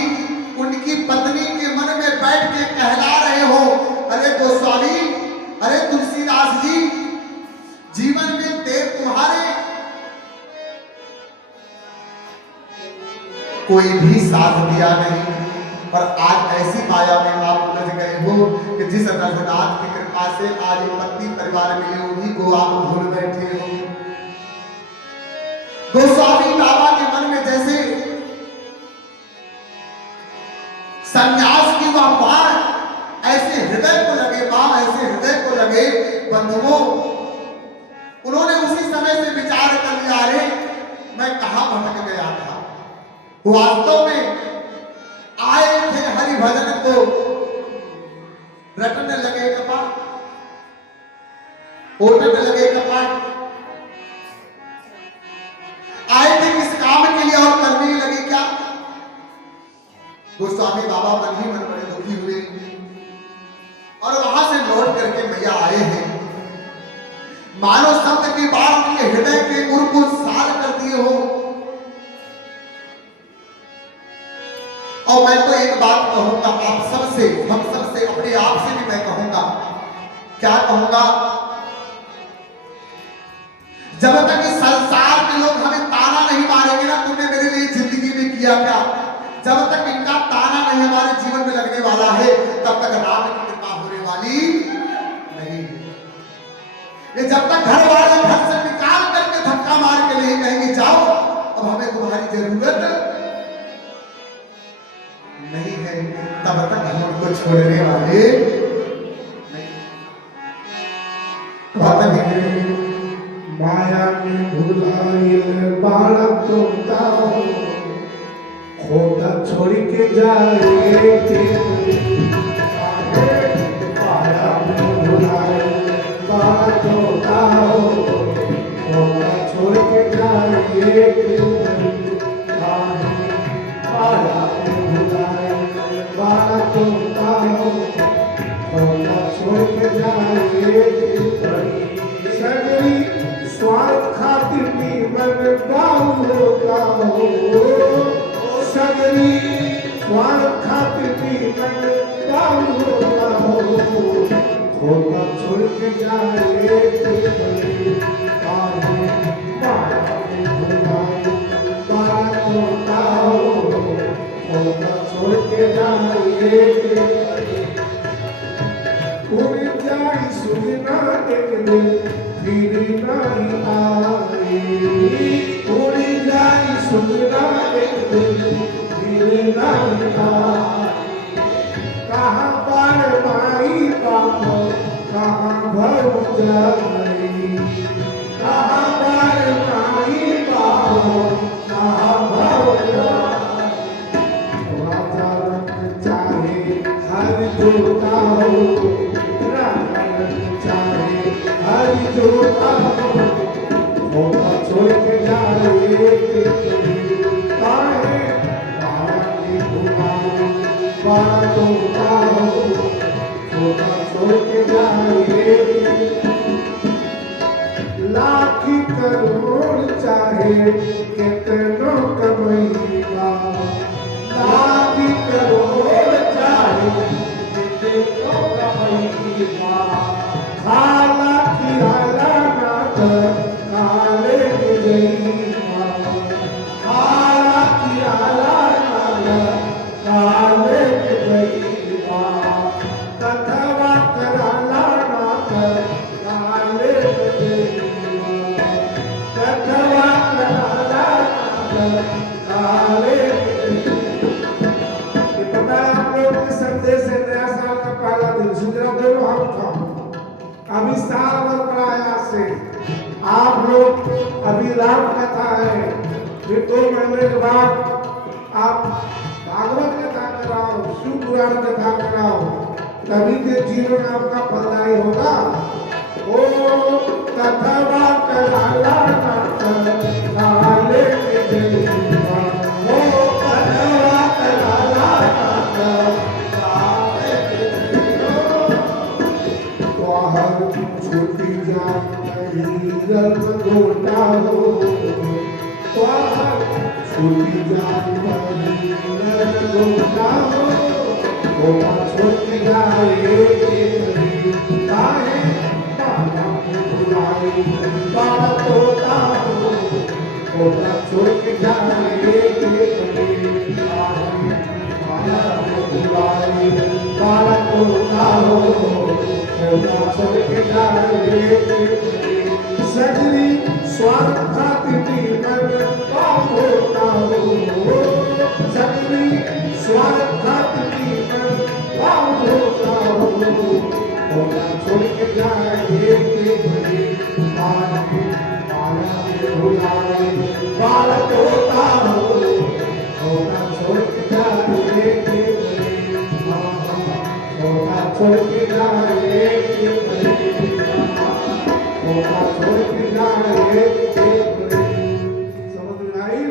उनकी पत्नी के मन में बैठ के कहला रहे हो, अरे गोस्वामी, अरे तुलसीदास जी, जीवन में देव तुम्हारे कोई भी साथ दिया नहीं, और आज ऐसी माया में आप उलझ गए हो कि जिस रघुनाथ की कृपा से आज पत्नी परिवार मिले, उन्हीं को आप भूल बैठे हो। गोस्वामी बाबा के मन में जैसे संन्यास की वह बाण ऐसे हृदय को लगे, मां ऐसे हृदय को लगे बंधुओं, उन्होंने उसी समय से विचार कर लिया, अरे मैं कहां भटक गया था। वास्तव में आए थे हरि भजन को रटने लगे कपाट, ओटने लगे कपाट, आए थे किस काम के लिए और करने लगे क्या। गोस्वामी बाबा मन ही मन बड़े दुखी हुए और वहां से लौट करके मैया आए हैं, मानो शब्द की बात उनके हृदय के उर को सार कर दिए हो। और मैं तो एक बात कहूंगा आप सबसे, हम सबसे, अपने आप से भी मैं कहूंगा, क्या कहूंगा, जब तक इस संसार के लोग हमें ताना नहीं मारेंगे ना, तुमने मेरे लिए जिंदगी में किया क्या, जब तक इनका ताना नहीं हमारे जीवन में लगने वाला है, तब तक राम की कृपा होने वाली नहीं। ये जब तक घर वाले घर से निकाल करके धक्का मार के नहीं कहेंगे जाओ अब हमें तुम्हारी जरूरत नहीं है, तब तक हम उनको छोड़ने वाले नहीं। माया में भुलाइल बालक तुमता छोड़ के जाए पाया भुलाए बात होता हो मौका छोड़ के जाए पाया भुलाए बात होता हो मौका छोड़ के जाए सगरी स्वार्थ खातिर मन गाँव होता हो सगरी स्वार्थ खातिर मन गाँव होता हो होता छोड़ के जाए बात होता हो होता छोड़ के जाए उड़ जाए सुनना एक दिन फिर नहीं आए उड़ जाए सुनना एक दिन फिर नहीं आए कहाँ पर माई बाप कहाँ भर जाए कहाँ पर माई बाप कहाँ भर जाए राजा रंग चाहे हर जोता हो चाहे हरि जोता होता छोड़ के जाए काहे बाराती भुलाए बारात होता होता छोड़ के जाए लाखी करोड़ चाहे कितनों कमैया लाखी करोड़ चाहे कितनों कमैया खाला खियाला नाथ काले गईया खाला खियाला नाथ काले गईया कथवा कराला नाथ काले गईया कथवा कराला नाथ काले ये पता है आप लोगों के संदेश है नया साल का पहला दिन सुधरा दोनों हम था अभी साल भर प्रयास से आप लोग अभी राम कथा है फिर 2 महीने के बाद आप भागवत कथा कराओ शिव पुराण कथा कराओ तभी के जीवन में आपका फलदायी होगा ओ कथवा कराला काले के जईवा ओ कथवा कराला काले के जईवा छुट्टी जाए रब गोटा हो छुट्टी जाए रब गोटा हो गोटा छुट्टी जाए काहे बाबा भुलाए बात होता हो गोटा छुट्टी जाए भुलाए बात होता हो सगरी स्वार्थ खातिर मन पाप होता हो सगरी स्वार्थ खातिर मन पाप होता हो होता छोड़ के जाए भुलाए बालक होता हो होता छोड़ के जाए होता छोड़ के जाए होता छोड़ के जाए समझ में आई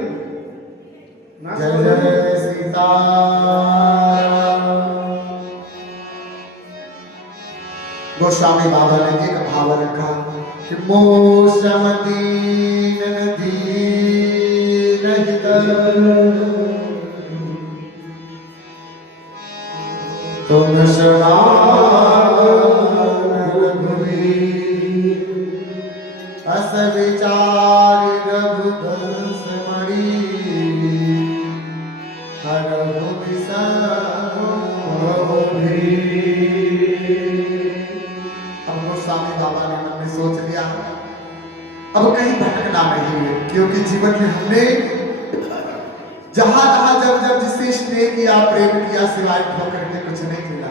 ना जय जय सीताराम। गोस्वामी बाबा ने एक भाव रखा कि मोसम दीन दीन हित तुम समान रघुवीर अस विचार रघुवंश मणि हरहु विषम अब गोस्वामी बाबा ने मन में सोच लिया अब कहीं भटकना नहीं है, क्योंकि जीवन में हमने जहां जहां जब जब जिससे स्नेह किया प्रेम किया सिवाय ठोकर के कुछ नहीं मिला।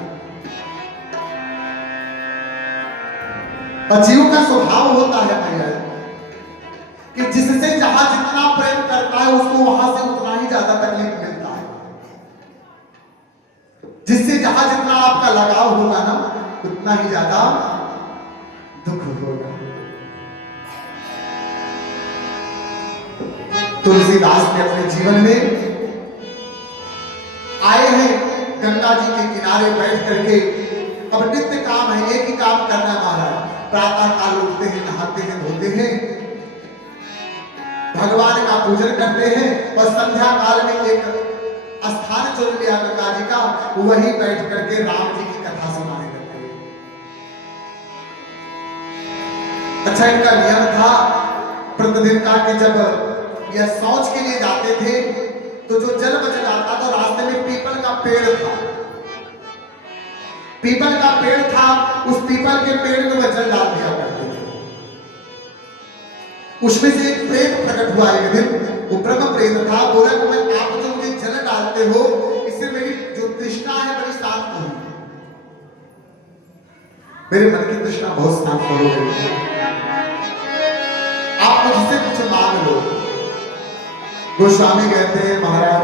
और जीव का स्वभाव होता है भैया कि जिससे जहां जितना प्रेम करता है उसको वहां से उतना ही ज्यादा तकलीफ मिलता है। लगाव होगा ना, उतना ही ज्यादा दुख होगा। तुलसीदास ने अपने जीवन में आए हैं गंगा जी के किनारे बैठ करके, अब नित्य काम है, एक ही काम करना है महाराज, प्रातः काल उठते हैं, नहाते हैं, धोते हैं, भगवान का पूजन करते हैं और संध्या काल में एक स्थान चुन लिया गंगा जी का, वही बैठ करके राम जी की कथा सुनाने लगते हैं। अच्छा, इनका नियम था प्रतिदिन का कि जब यह शौच के लिए जाते थे तो जो जल बच जाता तो रास्ते में पीपल का पेड़ था, पीपल का पेड़ था, उस पीपल के पेड़ में वह जल डाल दिया करते थे। उसमें से एक प्रेत प्रकट हुआ एक दिन, वो ब्रह्म प्रेत था, बोला कि मैं आप जो मुझे जल डालते हो इससे मेरी जो तृष्णा है बड़ी शांत हुई, मेरे मन की तृष्णा बहुत शांत हो गई, आप मुझसे कुछ मांग लो। गोस्वामी कहते हैं महाराज,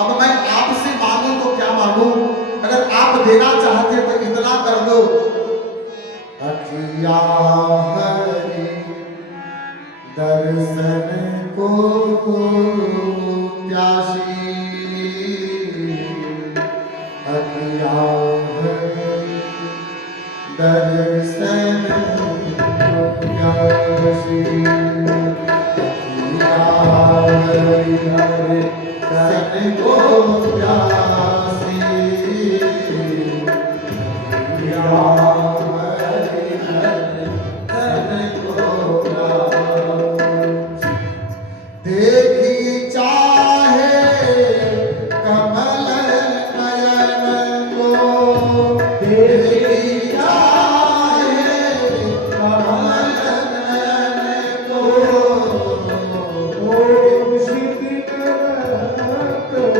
अब मैं आपसे मांगू तो क्या मांगू, अगर आप देना चाहते तो इतना कर दो, अखिया हरि दर्शन को प्यासी, अखिया हरि दर्शन को प्यासी, अखिया हरि दर्शन को प्यासी, देखी चाहे कमल नयन को, देखी चाहे कमल नयन को, ओम श्री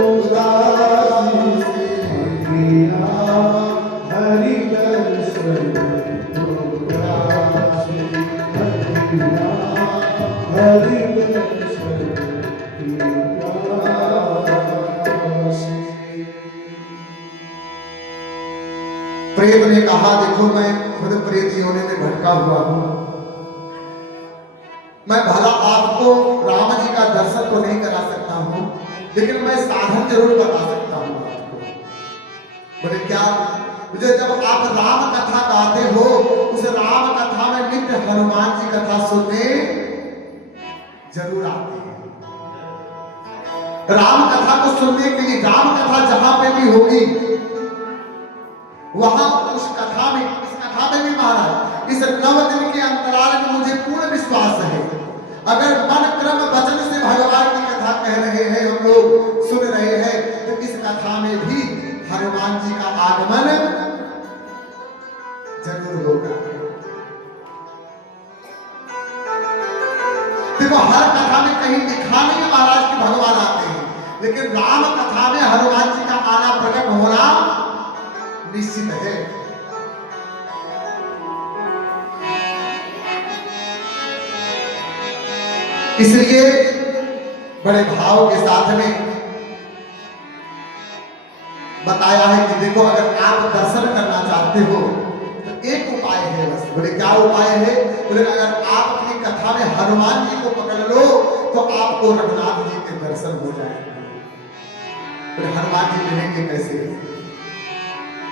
उदासी हरि दर्शन हरि प्रेत ने कहा, देखो मैं खुद प्रेत योनि में भटका हुआ हूं, मैं भला आपको राम जी का दर्शन तो नहीं करा सकता हूं, लेकिन मैं साधन जरूर बता सकता हूं आपको। बोले क्या? मुझे जब आप राम कथा गाते हो, उस राम कथा में नित्य हनुमान जी कथा सुनने जरूर आते हैं। राम कथा को सुनने के लिए, राम कथा जहां पे भी होगी वहां उस कथा में, इस कथा में भी महाराज, इस 9 दिन के अंतराल में मुझे पूर्ण विश्वास है, अगर मन क्रम वचन से भगवान की कथा कह रहे हैं, हम लोग सुन रहे हैं, तो इस कथा में भी हनुमान जी का आगमन जरूर होगा। देखो, हर कथा में कहीं लिखा नहीं महाराज कि भगवान आते हैं, लेकिन राम कथा में हनुमान जी का आना, प्रकट होना निश्चित है। इसलिए बड़े भाव के साथ में बताया है कि देखो, अगर आप दर्शन करना चाहते हो तो एक उपाय है बस। बोले क्या उपाय है? बोले अगर आप अपनी कथा में हनुमान जी को पकड़ लो तो आपको रघुनाथ जी के दर्शन हो जाएंगे। बोले हनुमान जी मिलेंगे कैसे?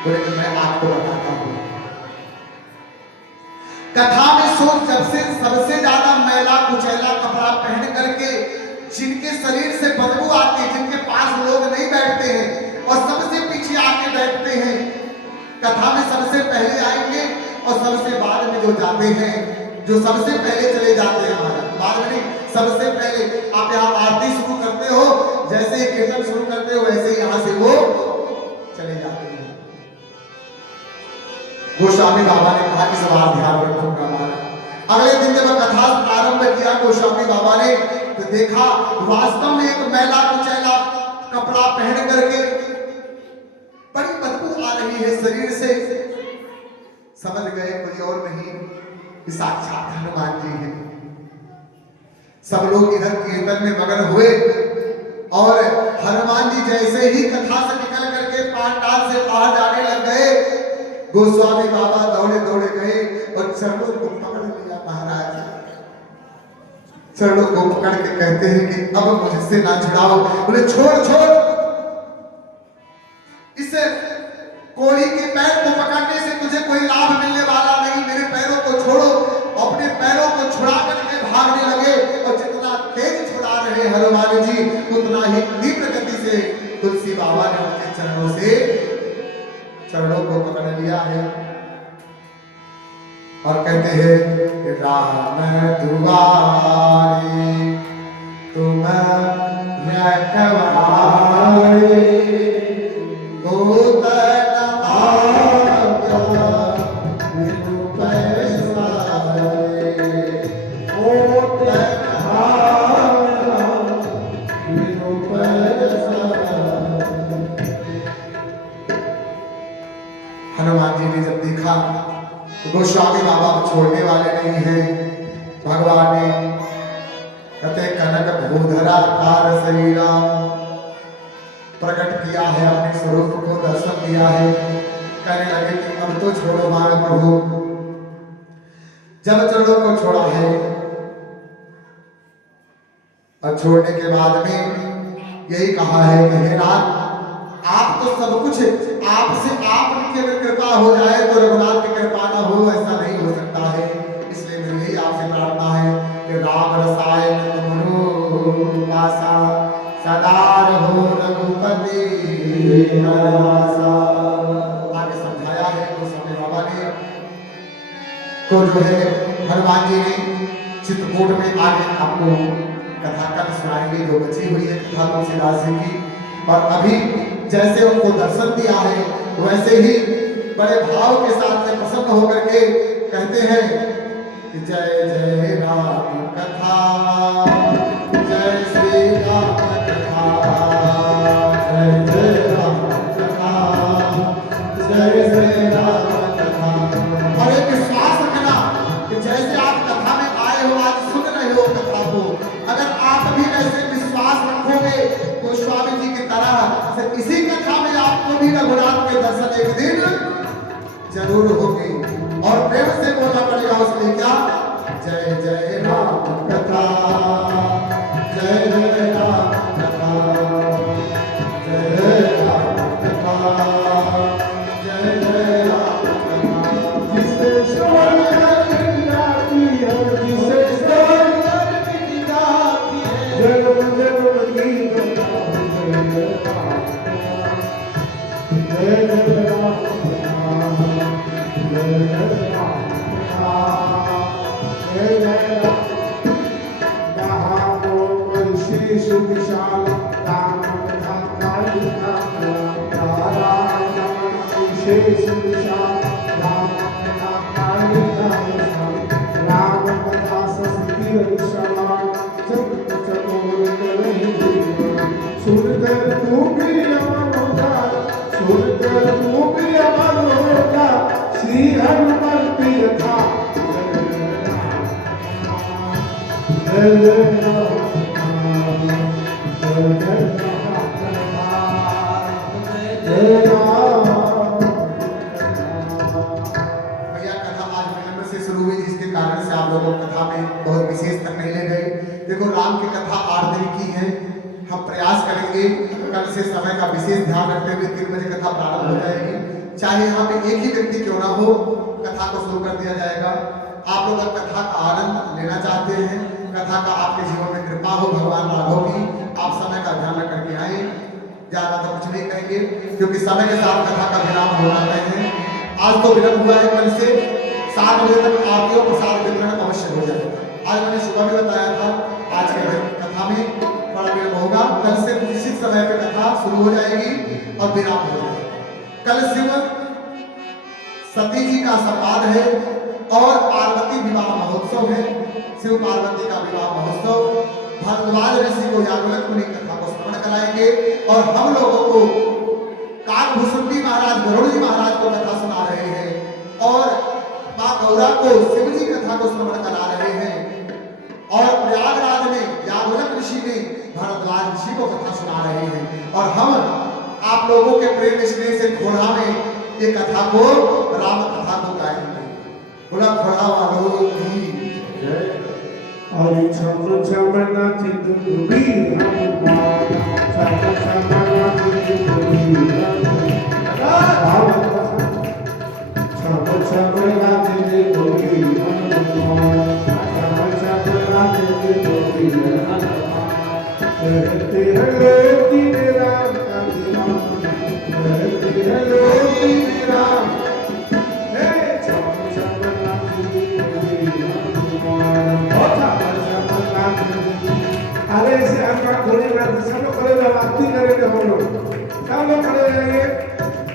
बोले कि मैं आपको बताता हूं। कथा में सोच, जब से सबसे ज्यादा मैला कुचैला कपड़ा पहन करके जिनके शरीर से बदबू आती है, जिनके पास लोग नहीं बैठते हैं और सबसे पीछे आके बैठते हैं, कथा में सबसे पहले आएंगे और सबसे बाद में जो जाते हैं, जो सबसे पहले चले जाते हैं महाराज, बाद में नहीं, सबसे पहले। आप यहाँ आरती शुरू करते हो, जैसे ही कीर्तन शुरू करते हो वैसे ही यहाँ से वो चले जाते हैं। गोस्वामी बाबा ने कहा कि सवाल ध्यान रखूंगा महाराज। अगले दिन जब कथा प्रारंभ किया गोस्वामी बाबा ने, तो देखा वास्तव में एक मैला कुचैला कपड़ा पहन करके बड़ी बदबू आ रही है शरीर से। समझ गए कोई और नहीं, साक्षात हनुमान जी हैं। सब लोग इधर कीर्तन में मगन हुए और हनुमान जी जैसे ही कथा से निकल करके पाठ पंडाल से बाहर जाने लग गए। गोस्वामी बाबा दौड़े दौड़े गए और चरणों को पकड़ लिया महाराज। चरणों को पकड़ के कहते हैं कि अब मुझसे ना छुड़ाओ। बोले छोड़ छोड़, इस कोढ़ी के पैर को पकड़ने से तुझे कोई लाभ मिलने वाला नहीं। मेरे पैरों को छोड़ो। अपने पैरों को छुड़ा करके भागने लगे और जितना तेज छुड़ा रहे हनुमान जी उतना ही तीव्र गति से तुलसी बाबा ने उनके चरणों को पकड़ लिया है और कहते हैं राम दुआरे तुम रखवारे हनुमान जी ने जब देखा तो गोस्वामी बाबा को छोड़ने वाले नहीं हैं। भगवान ने कहते कनक भूधरा कार शरीरा प्रकट किया है, अपने स्वरूप को दर्शन दिया है। कहने लगे कि अब तो छोड़ो मारे प्रभु। जब चरणों को छोड़ा है और छोड़ने के बाद में यही कहा है कि हे नाथ आप तो सब कुछ आपसे आपकी अगर कृपा हो जाए तो रघुनाथ की कृपा ना हो ऐसा नहीं हो सकता है। इसलिए मेरी यही आपसे प्रार्थना है कि राम रसायन तुमरो पासा सदा रहो रघुपति नरवासा। आगे समझाया है गोस्वामी बाबा ने तो जो है हनुमान जी ने चित्रकूट में आगे आपको कथा कर सुनाएंगे जो बची हुई है कथा तुलसीदास जी की। और अभी जैसे उनको दर्शन दिया है वैसे ही बड़े भाव के साथ में प्रसन्न होकर के कहते हैं कि जय जय राम कथा, जय श्री राम कथा, जय जय राम कथा, जय श्री राम कथा। और एक विश्वास रखना कि जैसे आप कथा में आए हो आज सुन रहे हो कथा को, अगर आप भी ऐसे विश्वास रखोगे गोस्वामी जी की तरह सिर्फ इसी कथा में आपको भी रघुनाथ के दर्शन एक दिन जरूर होंगे। और प्रेम से बोलना पड़ेगा उसमें क्या, जय जय राम कथा, जय जय राम कथा, जय जय राम कथा, जय जय राम कथा। जिसे स्वर्ग मिल जाती है, जिसे स्वर्ग मिल जाती है, जन्म जन्म की कथा, जय जय राम कथा, जय जय राम कथा, जय जय राम। महामो महिषी सुविशाल राम कथा कालिका राम विशेष विशाल राम कथा कालिका राम कथा सस्ती विशाल जगत चकोर करहि सुनकर तू भी अमर होगा, सुनकर तू भी अमर होगा। श्री हनुमंत यथा जय जय राम, जय जय राम, जय राम। भैया कथा आज विलंब से शुरू हुई जिसके कारण से आप लोगों को कथा में बहुत विशेष तक नहीं ले गए। देखो राम की कथा 8 दिन की है। हम प्रयास करेंगे कल से समय का विशेष ध्यान रखते हुए 3 बजे कथा प्रारंभ हो जाएगी। चाहे यहाँ पे एक ही व्यक्ति क्यों ना हो कथा को शुरू कर दिया जाएगा। आप लोग अगर कथा का आनंद लेना चाहते हैं, कथा का आपके जीवन में कृपा हो भगवान राघव की, आप समय का ध्यान रख करके आए। ज्यादा तो कुछ नहीं कहेंगे क्योंकि समय के साथ कथा का विराम होना तय है। आज तो विलंब हुआ है, कल से 7 बजे तक आरती और प्रसाद वितरण अवश्य हो जाएगा। आज मैंने सुबह भी बताया था आज के दिन कथा में थोड़ा विलंब होगा। कल से निश्चित समय पे कथा शुरू हो जाएगी और विराम हो जाएगा। कल शिव सती जी का संवाद है और पार्वती विवाह महोत्सव है। शिव पार्वती का विवाह महोत्सव भरद्वाज ऋषि को याज्ञवल्क्य मुनि कथा को स्मरण कराएंगे और हम लोगों को काकभूषुंडी महाराज गरुड़ जी महाराज को कथा सुना रहे हैं और माँ गौरा को शिव जी कथा को स्मरण करा रहे हैं और प्रयागराज में याज्ञवल्क्य ऋषि ने भरद्वाज ऋषि को कथा सुना रहे हैं। और हम आप आप लोगों के प्रेम स्नेह से घोड़ा में ये कथा को, राम कथा को गाएंगे। बोला घोड़ा वालों की और छम छम नाची दुबी हनुमान, छम छम नाची दुबी हनुमान, छम छम नाची दुबी हनुमान, छम छम नाची दुबी हनुमान। कहते हैं लोग कि राम का दीवाना, कहते हैं लोग कि राम, हे छम छम नाची दुबी हनुमान। अरे इसे हनुमान थोड़ी बात, सब लोग खड़े रहो, आरती करेंगे हम लोग, सब लोग खड़े रहेंगे।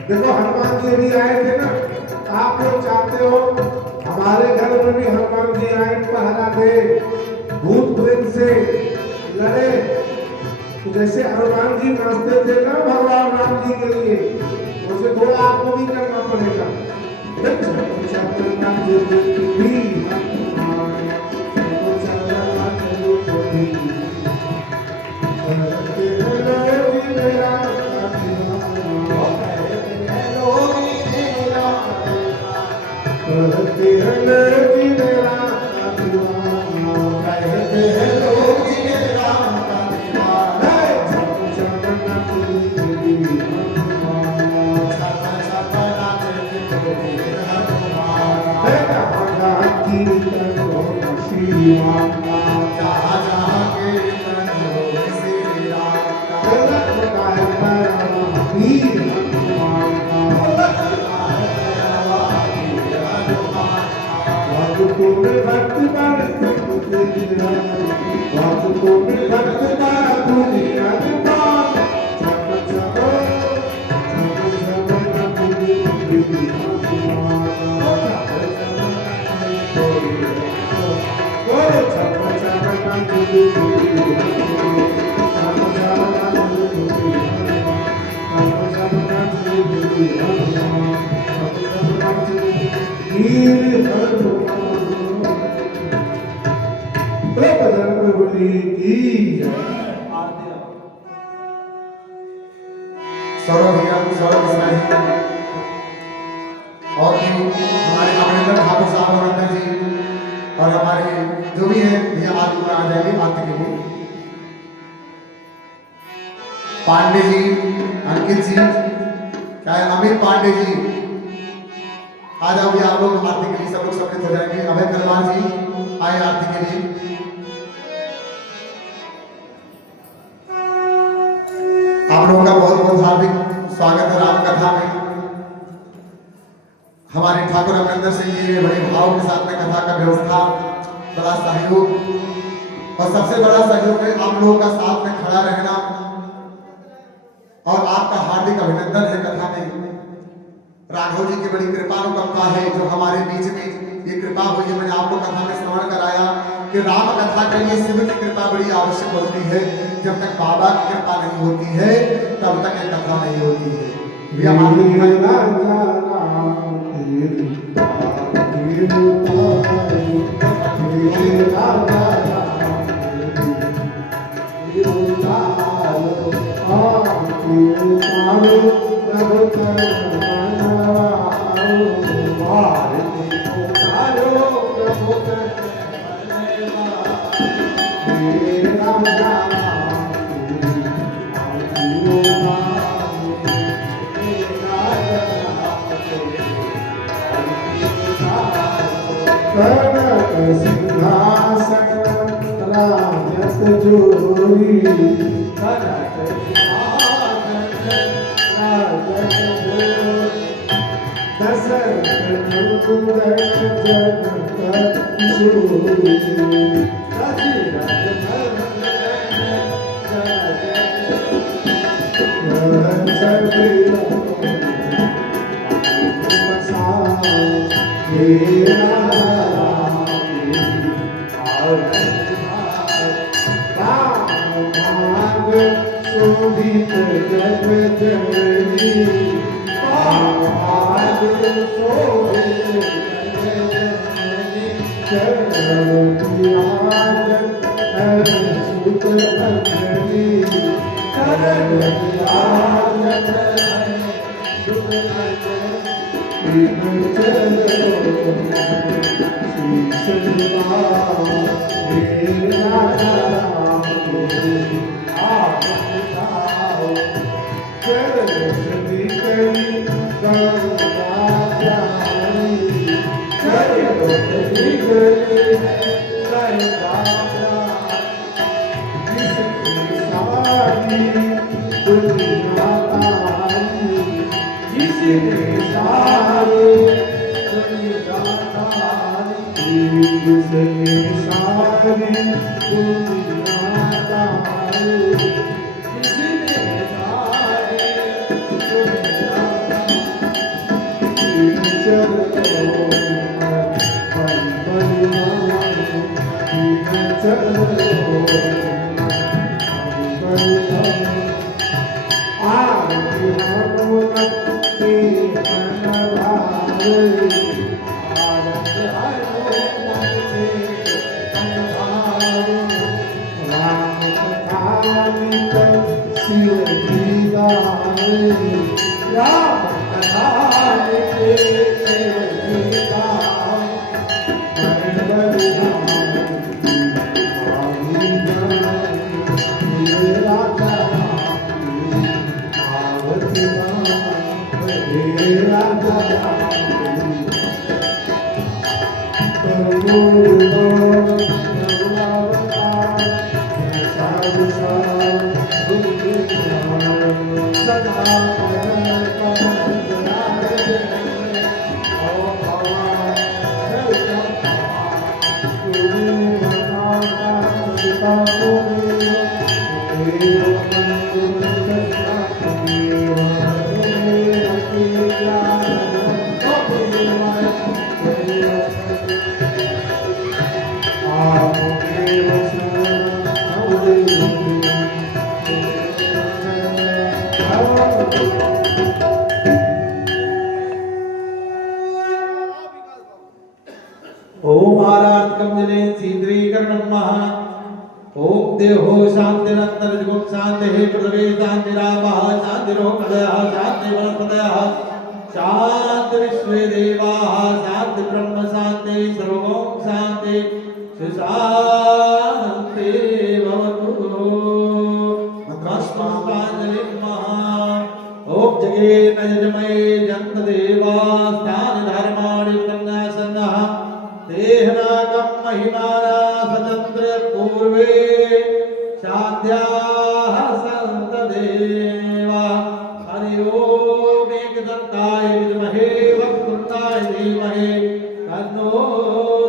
देखो हनुमान जी भी आए थे ना, आप लोग चाहते हो हमारे घर में भी हनुमान जी आए, पहरा दे, भूत प्रेत से लड़े। तो जैसे हनुमान जी नाचते थे ना भगवान राम जी के लिए, वैसे थोड़ा आपको भी करना पड़ेगा। सौरभ भैया, सौरभ इस्माइल और भी हमारे अमरिंदर ठाकुर साहब अमरिंदर जी और हमारे जो भी है भैया आज ऊपर आ जाएंगे आरती के लिए। पांडे जी, अंकित जी, क्या है अमित पांडे जी, आ जाओगे आप लोग आरती के लिए, सब लोग सम्मिलित हो जाएंगे। अभय करवाल जी आए आरती के लिए। आप लोगों का बहुत बहुत हार्दिक स्वागत है राम कथा में। हमारे ठाकुर अमरिंदर सिंह जी ने बड़े भाव के साथ में कथा का व्यवस्था, बड़ा सहयोग और सबसे बड़ा सहयोग है आप लोगों का साथ में खड़ा रहना और आपका हार्दिक अभिनंदन है। कथा में राघव जी की बड़ी कृपानुकंपा है जो हमारे बीच में ये कृपा हुई है। मैंने आपको कथा में श्रवण कराया कि राम कथा के लिए शिव की कृपा बड़ी आवश्यक होती है। जब तक बाबा की कृपा नहीं होती है तब तक ये कथा नहीं होती है। ओम आराधकम जने सीद्रीकरणम महा ओम देहो शांतिरंतरजुगम शांति पृथ्वी शांतिरापः शांतिरोपदयः शांति वनस्पतयः शांति विश्वे देवाः शांति ब्रह्म शांति सर्वभौम शांति शांति भवतु नमस्कारांजलि महा ओम जगे नजमये जन्त देवास्तानि धर्माणि सन्नासन्नः देहनागम महिमाना स्वतंत्र पूर्वे साध्याः संत देवा हरि ओम एकदंताय विद्महे वक्रतुंडाय धीमहि तन्नो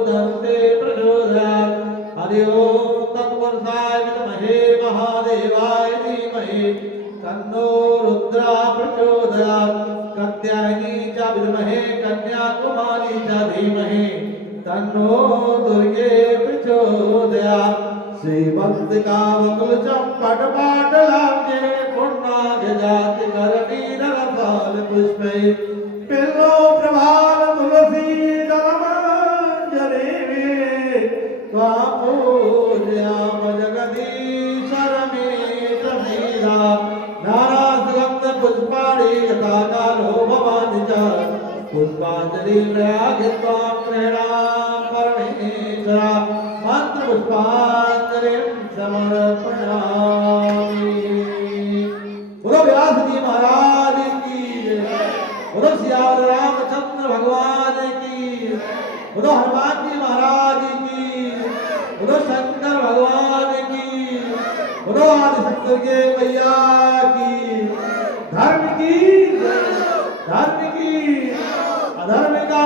दन्ते प्रचोदयात् हरि ओम तत्पुरुषाय विद्महे महादेवाय धीमहि तन्नो रुद्रा प्रचोदयात् कात्यायनी च विद्महे कन्याकुमारी च धीमहि तन्नो दुर्गे प्रचोदयात् श्रीमन्तिका वकुल चंपट पाटलाब्जे पूर्णाग जाति करवीरफल पुष्पै पिल्लो प्रभाव तुलसी दलमंजरी त्वां पूजयाम जगदीशरमेश मीरा नारासुगन्ध पुष्पाणि यथा कालो भवानि च पुष्पांजलि प्रयागित्वा प्रेणाम परमेश्वरा मंत्र पुष्पांजलिं समर्पयामि। बोलो व्यास जी महाराज की जय। बोलो सियावर रामचंद्र भगवान की। बोलो हनुमान जी महाराज की। बोलो शंकर भगवान की। बोलो आदि शंकर के मैया की। धर्म की धर्म की अधर्म का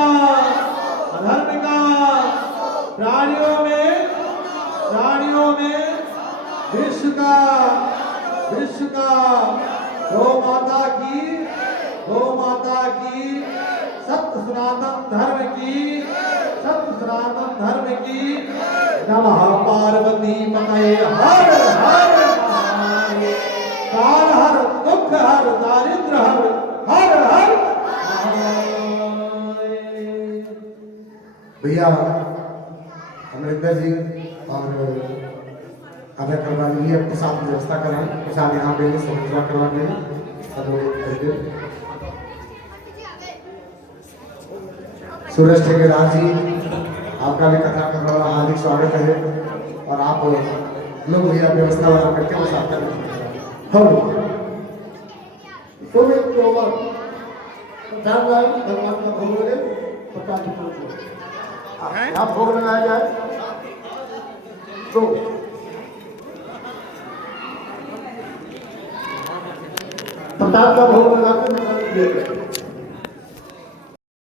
प्राणियों में विश्व का गौ माता की सत्य सनातन धर्म की नमः पार्वती पतये हर हर महादेव। काल हर दुख हर दारिद्र हर हर हर भैया अमरिंदर जी और अगर करवा लीजिए, अपने साथ व्यवस्था कराएं, प्रसाद यहाँ पे समझवा करवा दें। सूरज ठेकेदार जी, आपका भी कथा का बड़ा हार्दिक स्वागत है और आप लोग भैया व्यवस्था वाला करके बस आपका तुम एक ओवर ध्यान रहे भगवान का भोग लगे प्रकाश आप भोग लगाया जाए तो प्रकाश का भोग लगा के